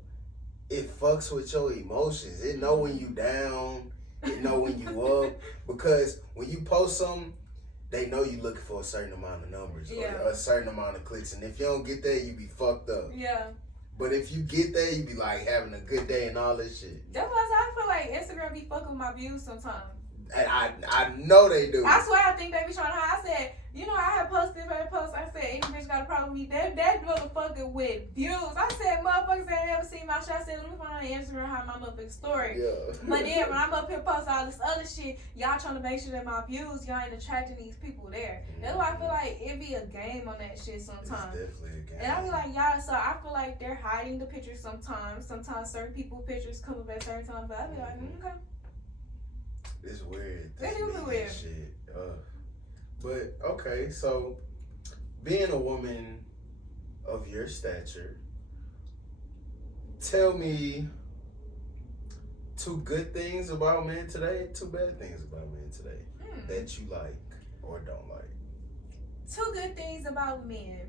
it fucks with your emotions. It know when you down. It know when you up. Because when you post something, they know you looking for a certain amount of numbers or a certain amount of clicks. And if you don't get there, you be fucked up. Yeah. But if you get there, you be like having a good day and all this shit. That's why I feel like Instagram be fucking with my views sometimes. And I know they do. I swear I think they be trying to hide. I said, you know, I had posted her post. I said, any bitch got a problem with me. That motherfucker with views. I said, motherfuckers ain't never seen my shit. I said, let me find on Instagram how my motherfucking story. Yeah. But then when I'm up here posting all this other shit, y'all trying to make sure that my views, y'all ain't attracting these people there. That's why I feel like it be a game on that shit sometimes. It's definitely a game. And I be like, y'all, so I feel like they're hiding the pictures sometimes. Sometimes certain people pictures come up at certain times, but I be like, okay. It's weird. It is weird. Shit. But okay, so being a woman of your stature, tell me 2 good things about men today, 2 bad things about men today that you like or don't like. 2 good things about men.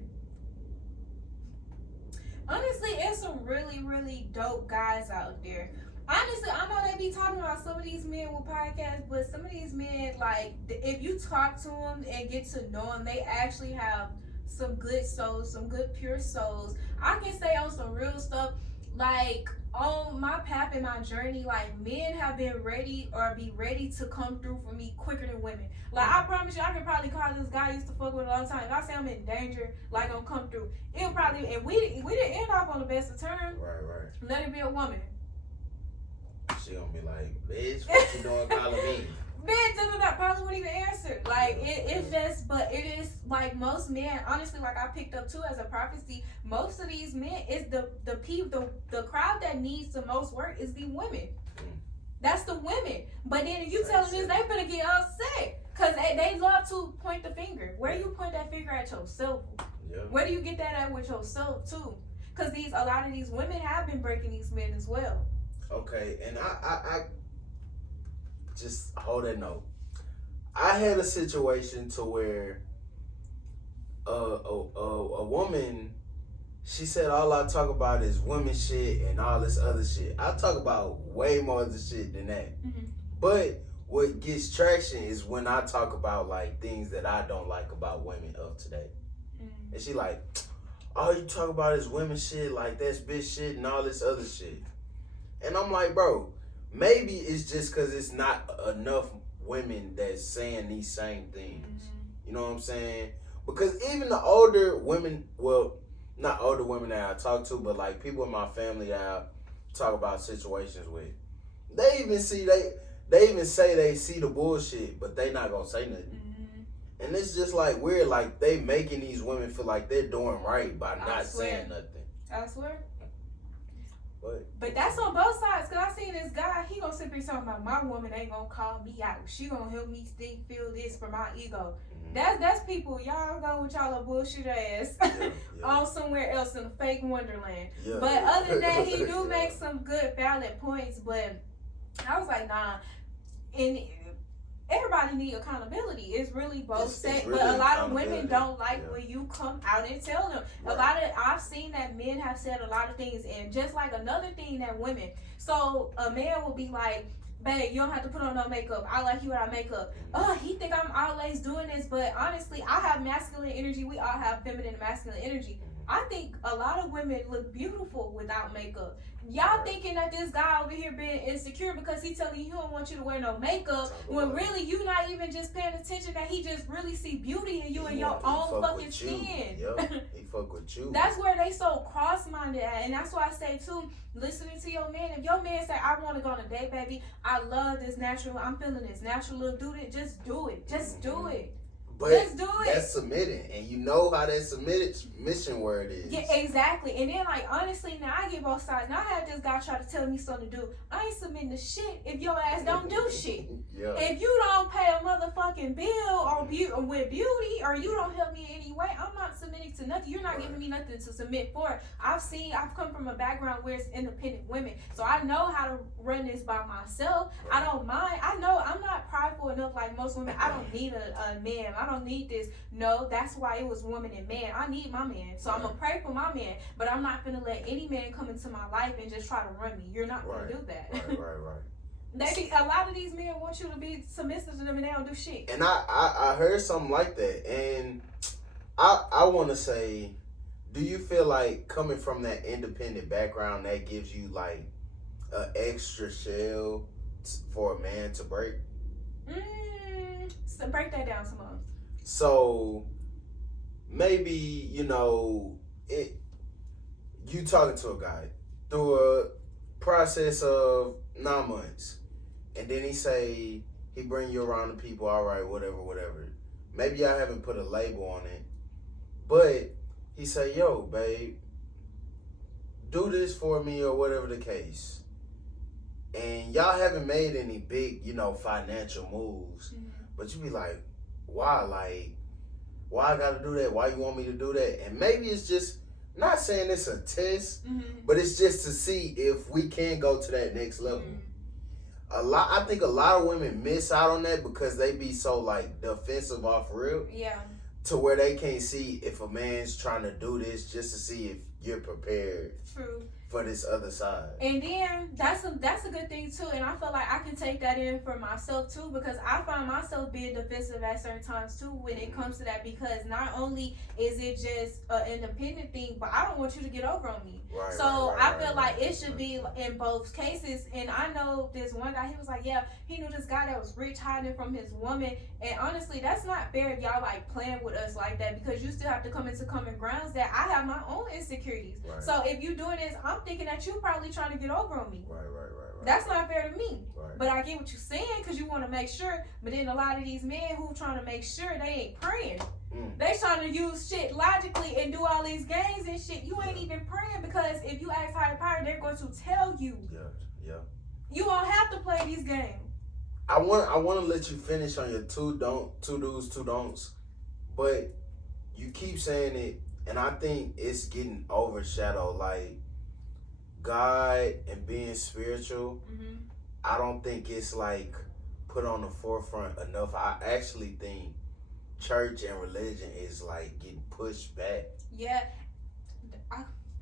Honestly, it's some really, really dope guys out there. Honestly, I know they be talking about some of these men with podcasts, but some of these men, like, if you talk to them and get to know them, they actually have some good souls, some good pure souls. I can say on some real stuff, like, on my path and my journey, like, men have been ready or be ready to come through for me quicker than women. Like, I promise you, I could probably call this guy I used to fuck with a long time. If I say I'm in danger, like, I'm come through, it'll probably, and we didn't end off on the best of terms. Right. Let it be a woman. She gonna be like, bitch, what you doing calling me? Bitch, that probably wouldn't even answer. Like, it's just, but it is, like, most men, honestly, like I picked up too as a prophecy, most of these men, is the crowd that needs the most work is the women. That's the women. But then if you tell them this, they finna get upset. Because they love to point the finger. Where you point that finger at yourself? Yeah. Where do you get that at with yourself too? Because a lot of these women have been breaking these men as well. Okay, and I just hold that note. I had a situation to where a woman, she said all I talk about is women shit and all this other shit. I talk about way more other shit than that. Mm-hmm. But what gets traction is when I talk about like things that I don't like about women of today. Mm-hmm. And she like, all you talk about is women shit, like that's bitch shit and all this other shit. And I'm like, bro, maybe it's just because it's not enough women that's saying these same things. Mm-hmm. You know what I'm saying? Because even the older women, well, not older women that I talk to, but like people in my family that I talk about situations with, they even say they see the bullshit, but they not gonna say nothing. Mm-hmm. And it's just like weird, like they making these women feel like they're doing right by not saying nothing. I swear. But that's on both sides, because I seen this guy, he gonna sit here talking about my woman ain't gonna call me out. She gonna help me feel this for my ego. mm-hmm. That's people, y'all go with y'all little bullshit ass Yeah. on somewhere else in a fake wonderland. Yeah. But other than that, he do Yeah. make some good valid points, but I was like, nah. And everybody need accountability. It's really both sides, really but a lot of women don't like Yeah. when you come out and tell them. Right. I've seen that men have said a lot of things, and just like another thing that women, so a man will be like, babe, you don't have to put on no makeup. I like you without makeup. Oh, he think I'm always doing this, but honestly, I have masculine energy. We all have feminine and masculine energy. I think a lot of women look beautiful without makeup. Y'all thinking that this guy over here being insecure because he telling you he don't want you to wear no makeup, when really you not even just paying attention that he just really see beauty in you and your own fucking skin. Yep, he fuck with you. That's where they so cross-minded at, and that's why I say too, listening to your man. If your man say, I want to go on a date, baby, I love this natural, I'm feeling this natural look, do it, just do it. Just do it. But let's do it. That's submitting, and you know how that submission word is. Yeah, exactly. And then, like, honestly, now I get both sides. Now I had this guy try to tell me something to do. I ain't submitting to shit if your ass don't do shit. Yeah. If you don't pay a motherfucking bill on with beauty, or you don't help me in any way, I'm not submitting to nothing. You're not giving me nothing to submit for. I've come from a background where it's independent women, so I know how to run this by myself. I don't mind. I know I'm not prideful enough like most women. I don't need a man. I don't need this. No, that's why it was woman and man. I need my man. So I'm going to pray for my man. But I'm not going to let any man come into my life and just try to run me. You're not going to do that. Right. A lot of these men want you to be submissive to them and they don't do shit. And I heard something like that. And I want to say, do you feel like coming from that independent background that gives you like an extra shell for a man to break? Mm-hmm. So break that down some more. So maybe, you talking to a guy through a process of 9 months, and then he bring you around the people, all right, whatever. Maybe I haven't put a label on it, but he say, yo, babe, do this for me or whatever the case. And y'all haven't made any big, financial moves, but you be like, why? Like, why I gotta do that? Why you want me to do that? And maybe it's just, not saying it's a test, but it's just to see if we can go to that next level. I think a lot of women miss out on that because they be so like defensive off rip. Yeah. To where they can't see if a man's trying to do this just to see if you're prepared. True. For this other side. And then that's a good thing too, and I feel like I can take that in for myself too, because I find myself being defensive at certain times too when it comes to that, because not only is it just an independent thing, but I don't want you to get over on me. Right, so I feel like it should be in both cases. And I know this one guy, he was like, yeah, he knew this guy that was rich hiding from his woman, and honestly that's not fair if y'all like playing with us like that, because you still have to come into common grounds that I have my own insecurities. Right. So if you doing this, I'm thinking that you probably trying to get over on me. Right. That's not fair to me. Right. But I get what you're saying, because you want to make sure. But then a lot of these men who trying to make sure, they ain't praying. They trying to use shit logically and do all these games and shit. You ain't even praying, because if you ask higher power, they're going to tell you. Yeah. You don't have to play these games. I want to let you finish on your two do's, two don'ts, but you keep saying it, and I think it's getting overshadowed. Like, God and being spiritual, I don't think it's like put on the forefront enough. I actually think church and religion is like getting pushed back. Yeah.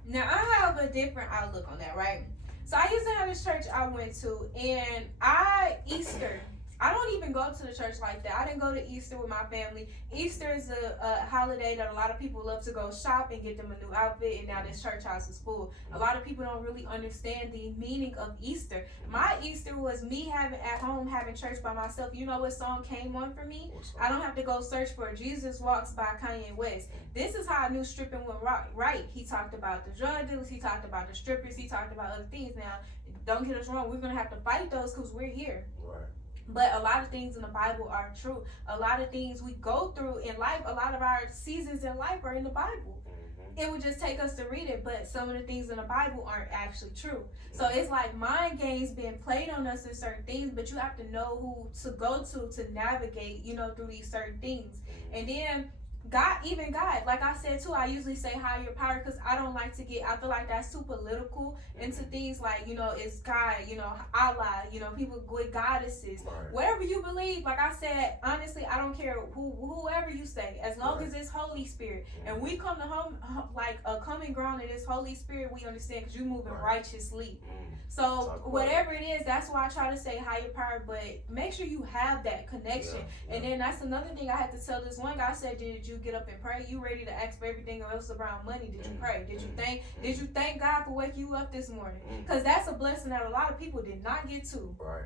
Now I have a different outlook on that, right? So I used to have this church I went to, and Easter, I don't even go to the church like that. I didn't go to Easter with my family. Easter is a holiday that a lot of people love to go shop and get them a new outfit, and now this church house is full. A lot of people don't really understand the meaning of Easter. My Easter was me having church by myself. You know what song came on for me? I don't have to go search for Jesus Walks by Kanye West. This is how I knew stripping went right. He talked about the drug dealers. He talked about the strippers. He talked about other things. Now, don't get us wrong. We're going to have to fight those because we're here. Right. But a lot of things in the Bible are true. A lot of things we go through in life, a lot of our seasons in life are in the Bible. It would just take us to read it, but some of the things in the Bible aren't actually true. So it's like mind games being played on us in certain things, but you have to know who to go to navigate, through these certain things. And then God, like I said too, I usually say higher power, because I don't like to I feel like that's too political into things like, it's God, Allah, people with goddesses, whatever you believe. Like I said, honestly, I don't care whoever you say, as long as it's Holy Spirit. And we come to like a common ground in this Holy Spirit, we understand, because you're moving righteously. So whatever it is, that's why I try to say higher power, but make sure you have that connection. And then that's another thing I had to tell this one guy. I said, did you get up and pray? You ready to ask for everything else around money? Did you pray? Did you thank God for waking you up this morning? Because that's a blessing that a lot of people did not get to. Right.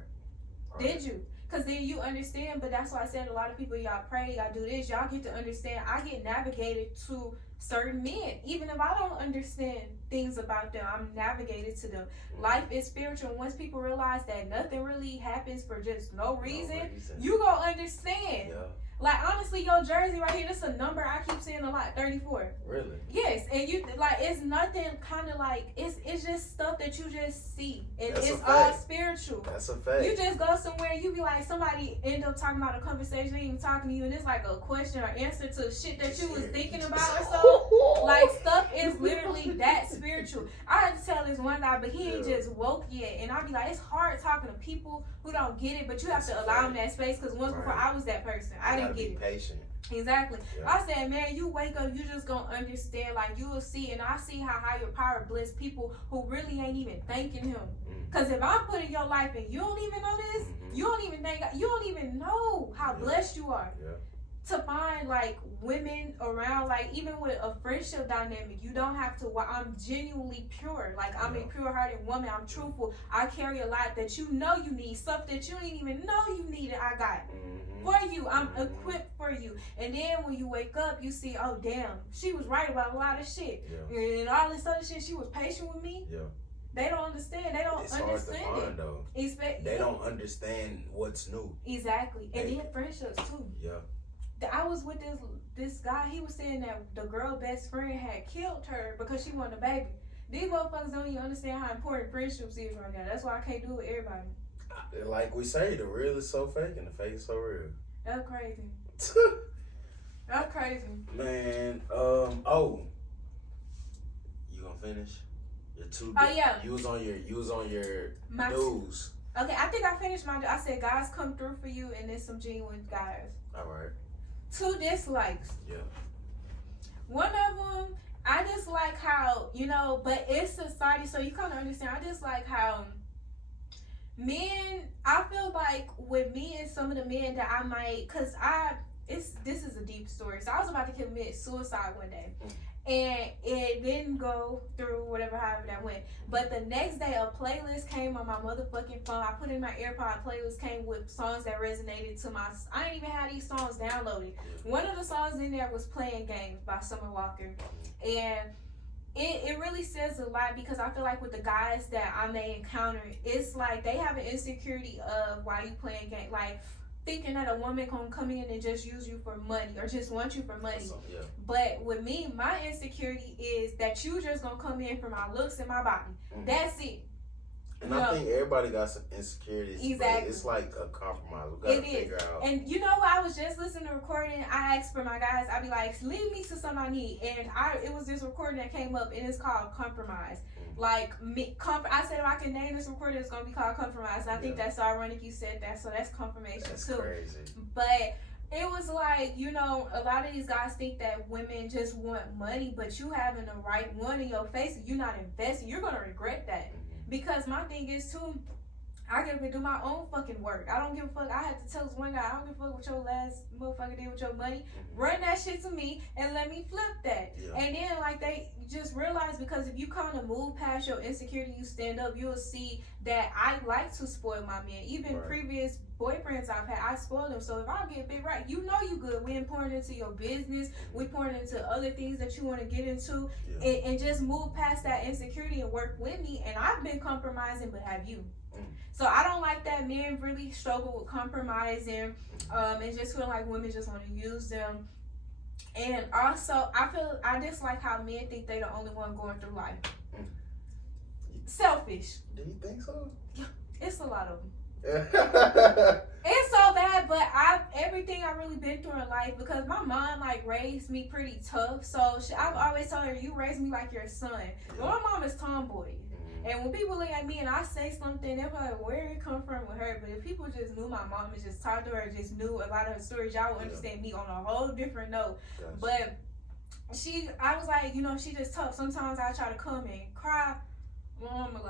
Did you? Because then you understand. But that's why I said a lot of people, y'all pray, y'all do this, y'all get to understand. I get navigated to certain men, even if I don't understand things about them, I'm navigated to them. Life is spiritual. Once people realize that nothing really happens for just no reason. You gonna understand. Like, honestly, your jersey right here, this is a number I keep seeing a lot, 34. Really? Yes, and you, like, it's nothing kind of like, it's just stuff that you just see. And it's all spiritual. That's a fact. You just go somewhere, you be like, somebody end up talking about a conversation, they even talking to you, and it's like a question or answer to shit that you was thinking about or so. Like, stuff is literally that spiritual. I had to tell this one guy, but he ain't just woke yet. And I be like, it's hard talking to people who don't get it, but you have to allow them that space, because once before I was that person. I didn't get it. Patient. Exactly. I said, man, you wake up, you just gonna understand. Like, you will see, and I see how higher power bless people who really ain't even thanking him. Because if I'm putting your life and you don't even know this, you don't even know how blessed you are. To find like women around, like even with a friendship dynamic, you don't have to. I'm genuinely pure. Like, I'm a pure-hearted woman. I'm truthful. I carry a lot that you need, stuff that you didn't even know you needed. I got for you. you. I'm equipped for you. And then when you wake up, you see, oh damn, she was right about a lot of shit. Yeah. And all this other shit, she was patient with me. Yeah. They don't understand. They don't understand hard to find, it. though. They don't understand what's new. Exactly. And then friendships too. Yeah. I was with this guy. He was saying that the girl best friend had killed her because she wanted a baby. These motherfuckers don't even understand how important friendships is right now. That's why I can't do it with everybody. Like we say, the real is so fake and the fake is so real. That's crazy. That's crazy. Man, you gonna finish? Your two. Oh yeah. You was on your My news. Okay, I think I finished my. I said guys come through for you, and then some genuine guys. All right. 2 dislikes. Yeah. One of them, I just like how, but it's society, so you kind of understand. I just like how men, I feel like with me and some of the men that I might, this is a deep story. So I was about to commit suicide one day. And it didn't go through however that went. But the next day, a playlist came on my motherfucking phone. I put in my AirPod, playlist came with songs that resonated to my... I didn't even have these songs downloaded. One of the songs in there was Playing Games by Summer Walker. And it really says a lot because I feel like with the guys that I may encounter, it's like they have an insecurity of why you playing games. Like, thinking that a woman can come in and just use you for money or just want you for money. Yeah. But with me, my insecurity is that you just gonna come in for my looks and my body. That's it. And I think everybody got some insecurities. Exactly. It's like a compromise. We gotta figure out. And you know what? I was just listening to recording. I asked for my guys. I be like, lead me to something I need. And it was this recording that came up, and it's called Compromise. Like I said, if I can name this recording, it's gonna be called Compromise. And I think that's so ironic you said that. So that's confirmation too. Crazy. But it was like, a lot of these guys think that women just want money, but you having the right one in your face and you're not investing, you're gonna regret that. Because my thing is too, I gotta do my own fucking work. I don't give a fuck. I had to tell this one guy, I don't give a fuck what your last motherfucker did with your money. Run that shit to me and let me flip that. Yeah. And then they just realize, because if you kind of move past your insecurity, you stand up, you'll see that I like to spoil my men. Even previous boyfriends I've had, I spoil them. So if I get big right, you good. We pouring into your business. We pouring into other things that you want to get into, and just move past that insecurity and work with me. And I've been compromising, but have you? So I don't like that men really struggle with compromising, and just feel like women just want to use them. And also, I dislike how men think they're the only one going through life. Selfish. Do you think so? Yeah, it's a lot of them. It's so bad, but everything I've really been through in life, because my mom raised me pretty tough. So I've always told her, you raised me like your son. But my mom is tomboy. And when people look at me and I say something, they're like, where did it come from with her? But if people just knew my mom and just talked to her, just knew a lot of her stories, y'all would understand me on a whole different note. Gotcha. But I was like, she just tough. Sometimes I try to come and cry. My mama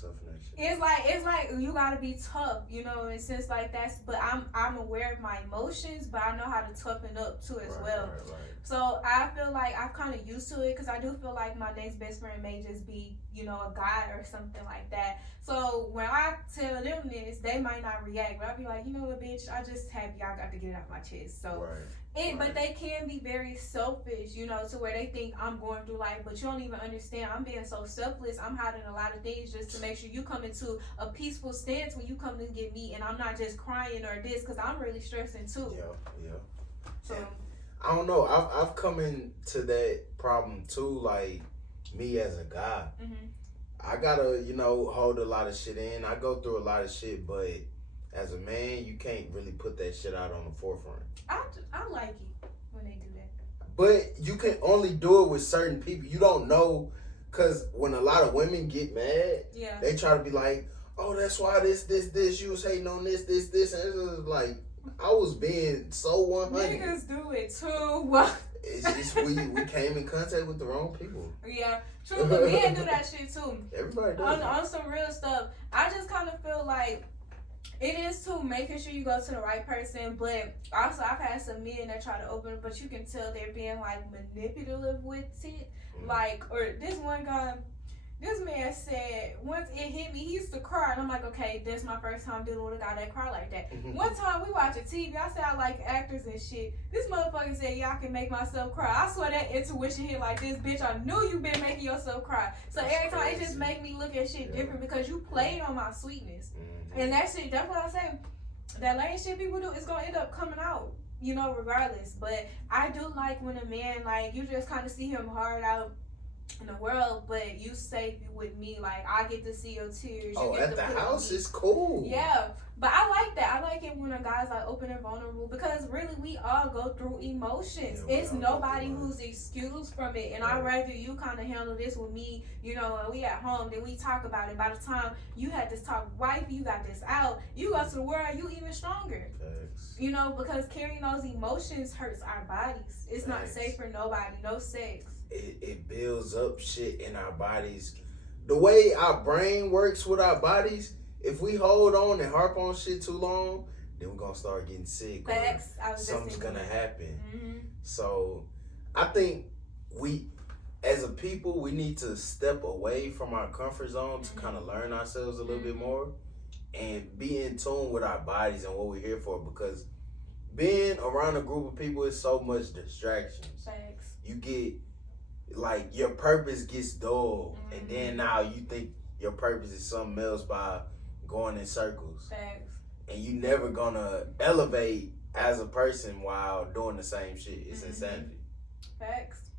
tough nation. It's like you gotta be tough, in a sense like that. But I'm aware of my emotions, but I know how to toughen up too as well. Right. So I feel like I'm kind of used to it, because I do feel like my next best friend may just be, a guy or something like that. So when I tell them this, they might not react, but I'll be like, what, bitch, I just happy I got to get it out my chest. So but they can be very selfish, to where they think I'm going through life, but you don't even understand. I'm being so selfless. I'm hiding a lot of things just to make sure you come into a peaceful stance when you come to get me, and I'm not just crying or this, because I'm really stressing too. Yeah. So I don't know. I've come into that problem too. Like, me as a guy, I gotta hold a lot of shit in. I go through a lot of shit, but as a man, you can't really put that shit out on the forefront. I like it when they do that. But you can only do it with certain people. You don't know, because when a lot of women get mad, they try to be like, oh, that's why this, you was hating on this, and it's just like, I was being so 100. Niggas do it too. It's just we came in contact with the wrong people. Yeah, true, but men do that shit too. Everybody does. On some real stuff. I just kind of feel like it is too, making sure you go to the right person, but also I've had some men that try to open it, but you can tell they're being manipulative with it. Or this one guy This man said once it hit me, he used to cry, and I'm like, okay, this is my first time dealing with a guy that cry like that. One time we watching TV, I said I like actors and shit. This motherfucker said, yeah, I can make myself cry. I swear that intuition hit like this, bitch. I knew you been making yourself cry. So That's every time crazy. it just make me look at shit different because you played on my sweetness. And that shit, that's what I say. That lame shit people do, it's gonna end up coming out, you know, regardless. But I do like when a man, like, you just kind of see him hard out in the world, but you safe with me. Like, I get to see your tears. You get at to the put house me. is cool. Yeah, but I like that. I like it when a guy's like open and vulnerable because really we all go through emotions. Yeah, It's nobody who's excused from it. And I'd rather you kind of handle this with me, you know, when we at home, then we talk about it. By the time you had this talk with wife, you got this out, you go to the world, you even stronger. Facts. You know, because carrying those emotions hurts our bodies. It's not Facts. safe for nobody. No sex. It builds up shit in our bodies. The way our brain works with our bodies, if we hold on and harp on shit too long, then we're gonna start getting sick. Facts. I was Something's just gonna happen. Mm-hmm. So I think we, as a people, we need to step away from our comfort zone to kind of learn ourselves a little bit more and be in tune with our bodies and what we're here for, because being around a group of people is so much distractions. Facts. You get, like, your purpose gets dull, and then now you think your purpose is something else by going in circles. Facts. And you never gonna elevate as a person while doing the same shit. It's insanity. Facts.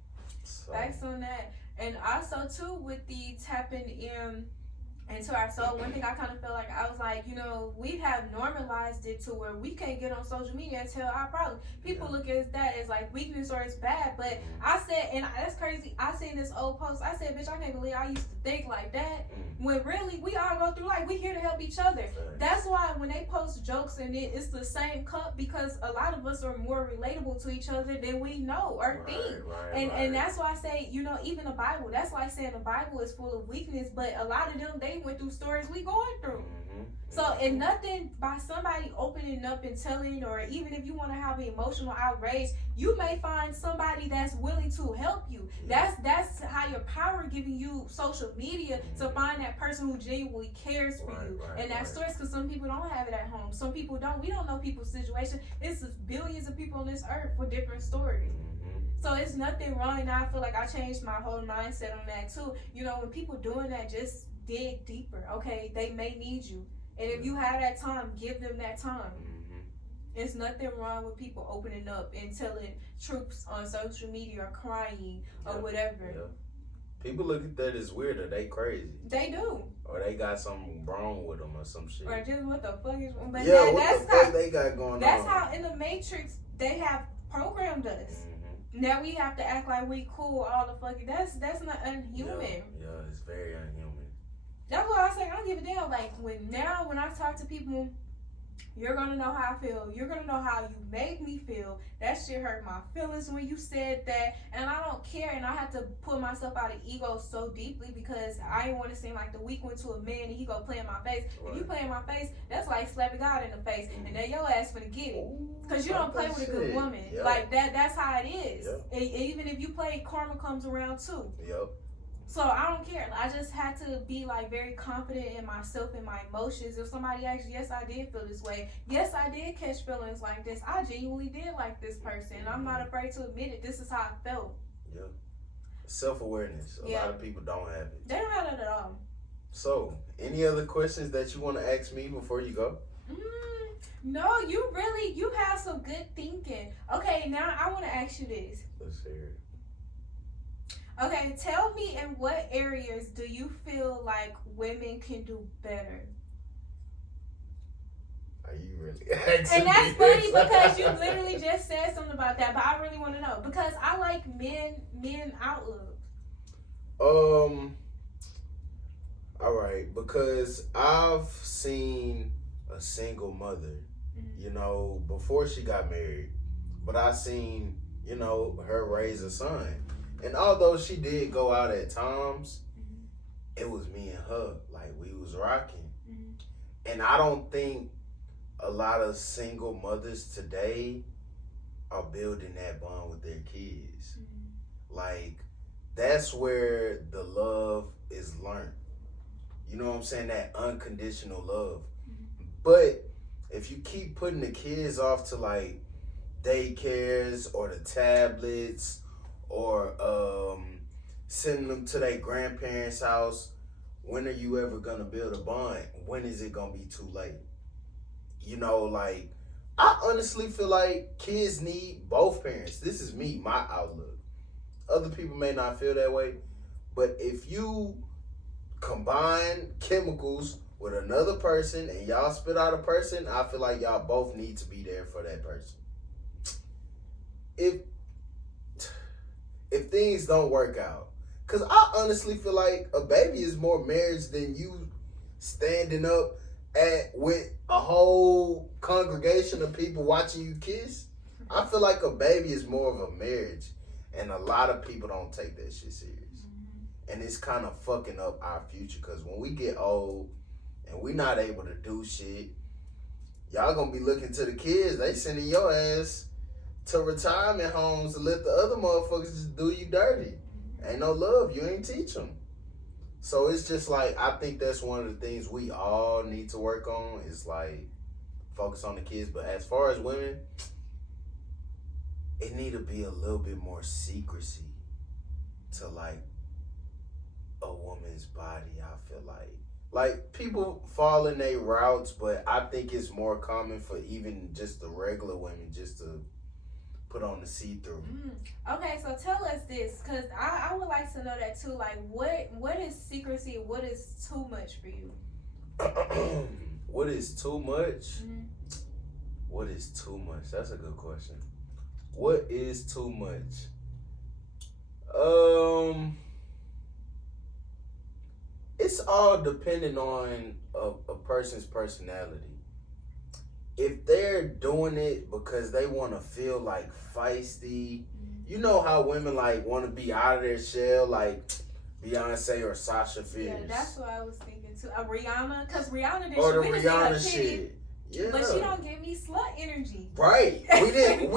So, Facts on that. And also too with the tapping into our soul, one thing I kind of feel like, I was like, you know, we have normalized it to where we can't get on social media and tell our problems. People look at that as like weakness or it's bad. But I said, and that's crazy, I seen this old post, I said, bitch, I can't believe I used to think like that. When really we all go through life, we here to help each other. That's why when they post jokes and it's the same cup, because a lot of us are more relatable to each other than we know or think. And that's why I say, you know, even the Bible, that's like saying the Bible is full of weakness, but a lot of them, they went through stories we going through. So, and nothing by somebody opening up and telling, or even if you want to have an emotional outrage, you may find somebody that's willing to help you. That's higher power giving you social media to find that person who genuinely cares for you. And that source, because some people don't have it at home. Some people don't. We don't know people's situation. This is billions of people on this earth with different stories. So it's nothing wrong. And I feel like I changed my whole mindset on that too. You know, when people doing that, just dig deeper. Okay, they may need you. And if you have that time, give them that time. There's nothing wrong with people opening up and telling truths on social media or crying or whatever. People look at that as weird, or they crazy. They do. Or they got something wrong with them or some shit. Or just what the fuck is wrong. But what the fuck they got going on? That's how in the Matrix they have programmed us. Now we have to act like we cool all the fucking. That's not unhuman. Yeah, it's very unhuman. That's why I say I don't give a damn. Like when I talk to people, you're gonna know how I feel. You're gonna know how you make me feel. That shit hurt my feelings when you said that, and I don't care. And I have to pull myself out of ego so deeply because I didn't want to seem like the weak one to a man, and he go play in my face. If you play in my face, that's like slapping God in the face, and then your ass finna get it. Cause you don't play with a good woman like that. That's how it is. And even if you play, karma comes around too. So I don't care. I just had to be like very confident in myself and my emotions. If somebody asks, yes, I did feel this way. Yes, I did catch feelings like this. I genuinely did like this person. And I'm not afraid to admit it. This is how I felt. Self-awareness. A lot of people don't have it. They don't have it at all. So, any other questions that you want to ask me before you go? No, you have some good thinking. Okay, now I want to ask you this. Let's hear it. Okay, tell me, in what areas do you feel like women can do better? Are you really asking And that's me funny this? because you literally just said something about that, but I really want to know because I like men outlook. All right, because I've seen a single mother, you know, before she got married, but I seen, you know, her raise a son. And although she did go out at times, it was me and her. Like, we was rocking. And I don't think a lot of single mothers today are building that bond with their kids. Like, that's where the love is learned. You know what I'm saying? That unconditional love. But if you keep putting the kids off to like daycares or the tablets or sending them to their grandparents' house, when are you ever gonna build a bond? When is it gonna be too late? You know, like, I honestly feel like kids need both parents. This is me, my outlook. Other people may not feel that way, but if you combine chemicals with another person and y'all spit out a person, I feel like y'all both need to be there for that person. If things don't work out, because I honestly feel like a baby is more marriage than you standing up with a whole congregation of people watching you kiss. I feel like a baby is more of a marriage, and a lot of people don't take that shit serious. And it's kind of fucking up our future, because when we get old and we not able to do shit, y'all gonna be looking to the kids. They sending your ass to retirement homes to let the other motherfuckers just do you dirty. Ain't no love. You ain't teach them. So it's just like, I think that's one of the things we all need to work on, is like focus on the kids. But as far as women, it need to be a little bit more secrecy to like a woman's body. I feel like people fall in their routes, but I think it's more common for even just the regular women just to put on the see-through. Okay, so tell us this, because I would like to know that too. Like, what is secrecy? What is too much for you? What is too much? What is too much? That's a good question. What is too much? It's all dependent on a person's personality. If they're doing it because they want to feel like feisty, you know how women like want to be out of their shell, like Beyonce or Sasha Fierce. Yeah, that's what I was thinking too. Rihanna, because Rihanna did or the we didn't see her titty, shit. Yeah. but she don't give me slut energy. Right. We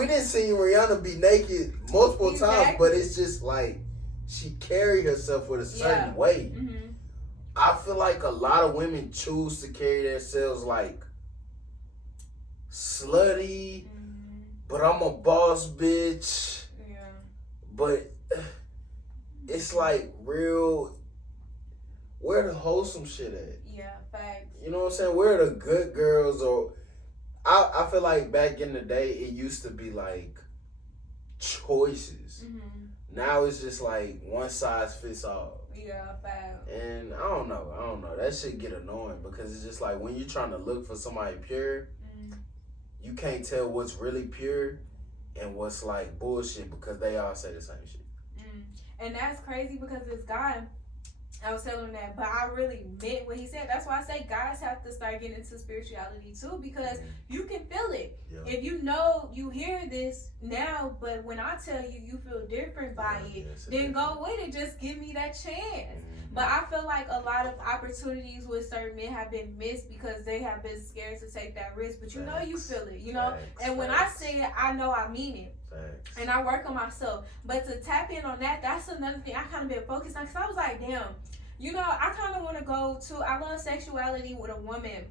didn't see Rihanna be naked multiple times, but it's just like she carried herself with a certain way. I feel like a lot of women choose to carry themselves like slutty, but I'm a boss bitch. Yeah. But it's like real, where the wholesome shit at? Yeah, facts. You know what I'm saying? Where the good girls? Or I feel like back in the day it used to be like choices. Now it's just like one size fits all. Yeah, facts. And I don't know. That shit get annoying, because it's just like when you're trying to look for somebody pure, you can't tell what's really pure and what's like bullshit, because they all say the same shit. And that's crazy, because this guy, I was telling him that, but I really meant what he said. That's why I say guys have to start getting into spirituality too, because you can feel it. Yeah. If you know, you hear this now, but when I tell you, you feel different by it, then go with it. Just give me that chance. But I feel like a lot of opportunities with certain men have been missed because they have been scared to take that risk. But you know you feel it, you know? And when I say it, I know I mean it. And I work on myself. But to tap in on that, that's another thing I kind of been focused on. Because I was like, damn, you know, I kind of want to go to, I love sexuality with a woman.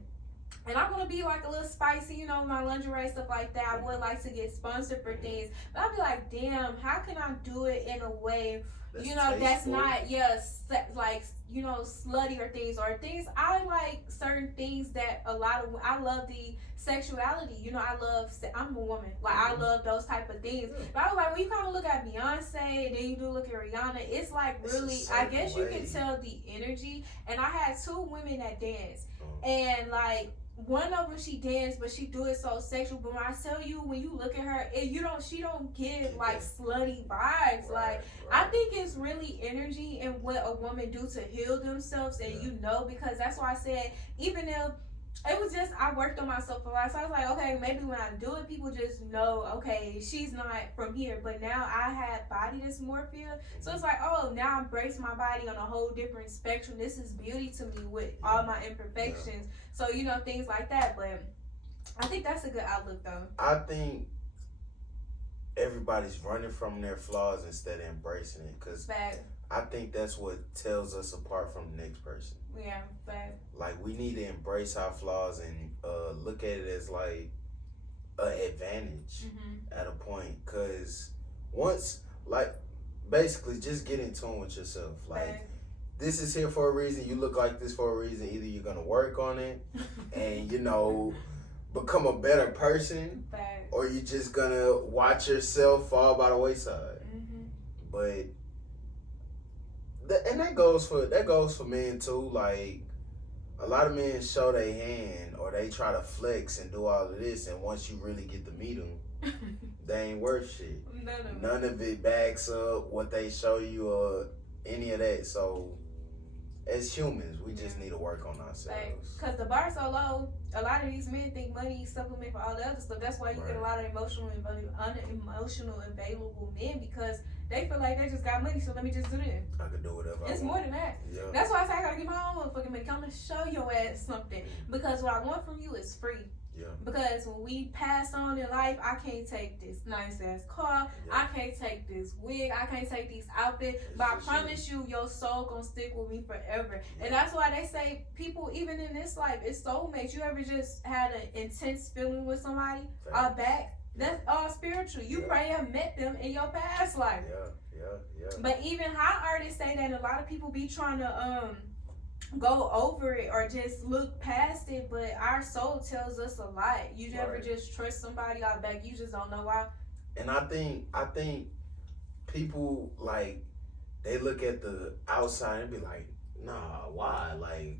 And I want to be like a little spicy, you know, my lingerie, stuff like that. I would like to get sponsored for things. But I'd be like, damn, how can I do it in a way, you know, that's not, like, you know, slutty or things. I like certain things that I love the sexuality. You know, I'm a woman. Like, I love those type of things. But I was like, when you kind of look at Beyonce, then you do look at Rihanna, it's like really, I guess you can tell the energy. And I had two women that dance. And like, one of them, she danced, but she do it so sexual. But when I tell you, when you look at her, she don't give like slutty vibes. I think it's really energy and what a woman do to heal themselves, and you know, because that's why I said, even if it was just, I worked on myself a lot, so I was like, okay, maybe when I do it, people just know, okay, she's not from here. But now I have body dysmorphia, so it's like, oh, now I embrace my body on a whole different spectrum. This is beauty to me with all my imperfections. So, you know, things like that. But I think that's a good outlook, though. I think everybody's running from their flaws instead of embracing it, because I think that's what tells us apart from the next person. Yeah, but Like, we need to embrace our flaws and look at it as like an advantage at a point. Cause once, like, basically just get in tune with yourself. Like, this is here for a reason. You look like this for a reason. Either you're gonna work on it and become a better person, or you're just gonna watch yourself fall by the wayside. But and that goes for men too. Like, a lot of men show their hand or they try to flex and do all of this, and once you really get to meet them, they ain't worth shit. None of it backs up what they show you or any of that. So as humans, we just need to work on ourselves. Because the bar's so low, a lot of these men think money is supplement for all the other stuff. That's why you get a lot of unemotional available men, because they feel like they just got money, so let me just do this. I could do whatever I want. It's more than that. Yeah. That's why I say I gotta get my own motherfucking money. I'm gonna show your ass something. Because what I want from you is free. Yeah. Because when we pass on in life, I can't take this nice ass car. Yeah. I can't take this wig. I can't take these outfits. But I promise you, your soul gonna stick with me forever. Yeah. And that's why they say people, even in this life, it's soulmates. You ever just had an intense feeling with somebody? Back? That's all spiritual. You probably have met them in your past life. Yeah. But even how artists say that a lot of people be trying to go over it or just look past it, but our soul tells us a lot. You never just trust somebody out back. You just don't know why. And I think people, like, they look at the outside and be like, nah, why? Like,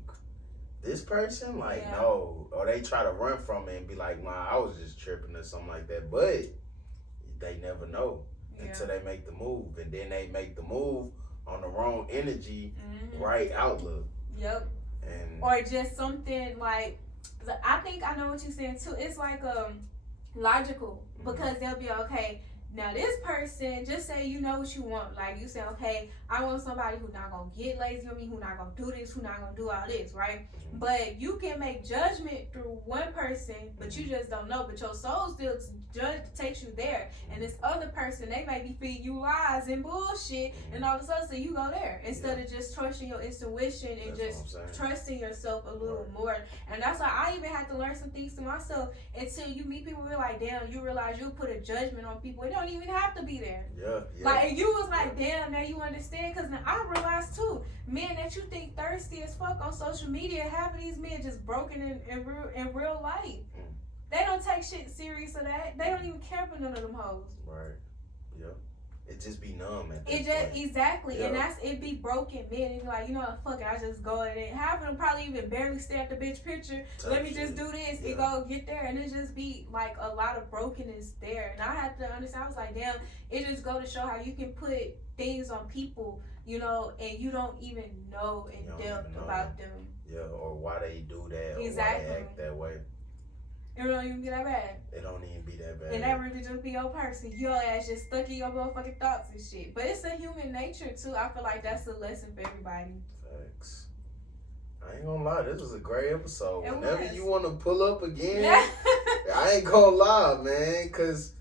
this person? Like, no. Or they try to run from it and be like, nah, I was just tripping or something like that. But they never know until they make the move. And then they make the move on the wrong energy, right outlook. Yep. Or just something like, I think I know what you're saying too. It's like logical, because they'll be okay. Now this person, just say you know what you want. Like, you say, okay, I want somebody who's not gonna get lazy on me, who's not gonna do this, who's not gonna do all this, right? But you can make judgment through one person, but you just don't know. But your soul still takes you there. And this other person, they may be feeding you lies and bullshit, and all of a sudden, so you go there instead of just trusting your intuition and just trusting yourself a little more. And that's why I even had to learn some things to myself. Until you meet people, you're like, damn, you realize you put a judgment on people. It don't even have to be there. Yeah. Like, you was like, damn, now you understand. Because now I realized too, men that you think thirsty as fuck on social media, half of these men just broken in real life. They don't take shit serious of that. They don't even care for none of them hoes. Right. Yeah. It just be numb at this point. Exactly. Yeah. And it be broken men. And like, you know what, fuck it, I just go in. Half of them probably even barely stare at the bitch picture. Let me just do this and go get there. And it just be like a lot of brokenness there. And I had to understand, I was like, damn, it just go to show how you can put things on people, and you don't even know in depth about them. Yeah, or why they do that, exactly. Or why they act that way. It don't even be that bad. It don't even be that bad. And that really just be your person. Your ass just stuck in your motherfucking thoughts and shit. But it's a human nature too. I feel like that's a lesson for everybody. Facts. I ain't gonna lie, this was a great episode. It Whenever was. you want to pull up again, I ain't gonna lie, man, because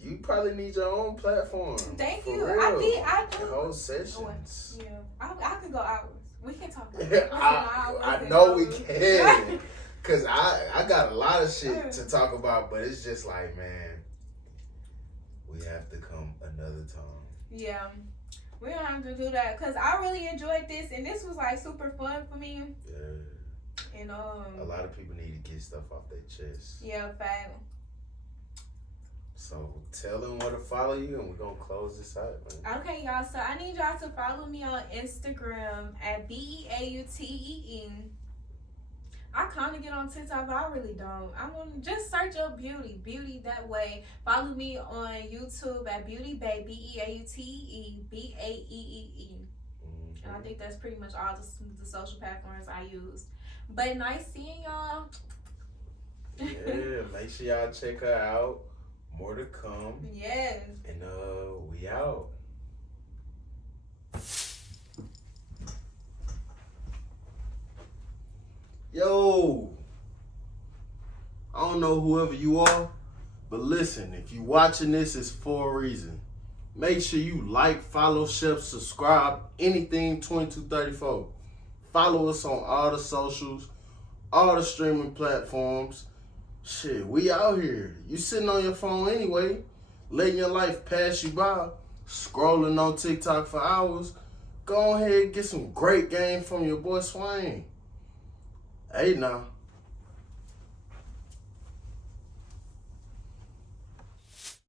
you probably need your own platform. Thank you. Real. I do. And whole sessions. Yeah. I could go hours. We can talk about I know we can. Because I got a lot of shit to talk about, but it's just like, man, we have to come another time. Yeah. We don't have to do that, because I really enjoyed this, and this was like super fun for me. Yeah. And a lot of people need to get stuff off their chest. Yeah, fact. So tell them where to follow you, and we're gonna close this out, man. Okay, y'all. So I need y'all to follow me on Instagram at BEAUTEE. I kind of get on TikTok, but I really don't. I'm gonna just search up beauty that way. Follow me on YouTube at Beauty Bae, BEAUTEE, BAEEE. And I think that's pretty much all the social platforms I use. But nice seeing y'all. Yeah, make sure y'all check her out. More to come. Yes. And we out. Yo, I don't know whoever you are, but listen, if you watching this, it's for a reason. Make sure you like, follow, share, subscribe, anything 2234. Follow us on all the socials, all the streaming platforms. Shit, we out here. You sitting on your phone anyway, letting your life pass you by, scrolling on TikTok for hours. Go ahead and get some great game from your boy Swain. Hey now.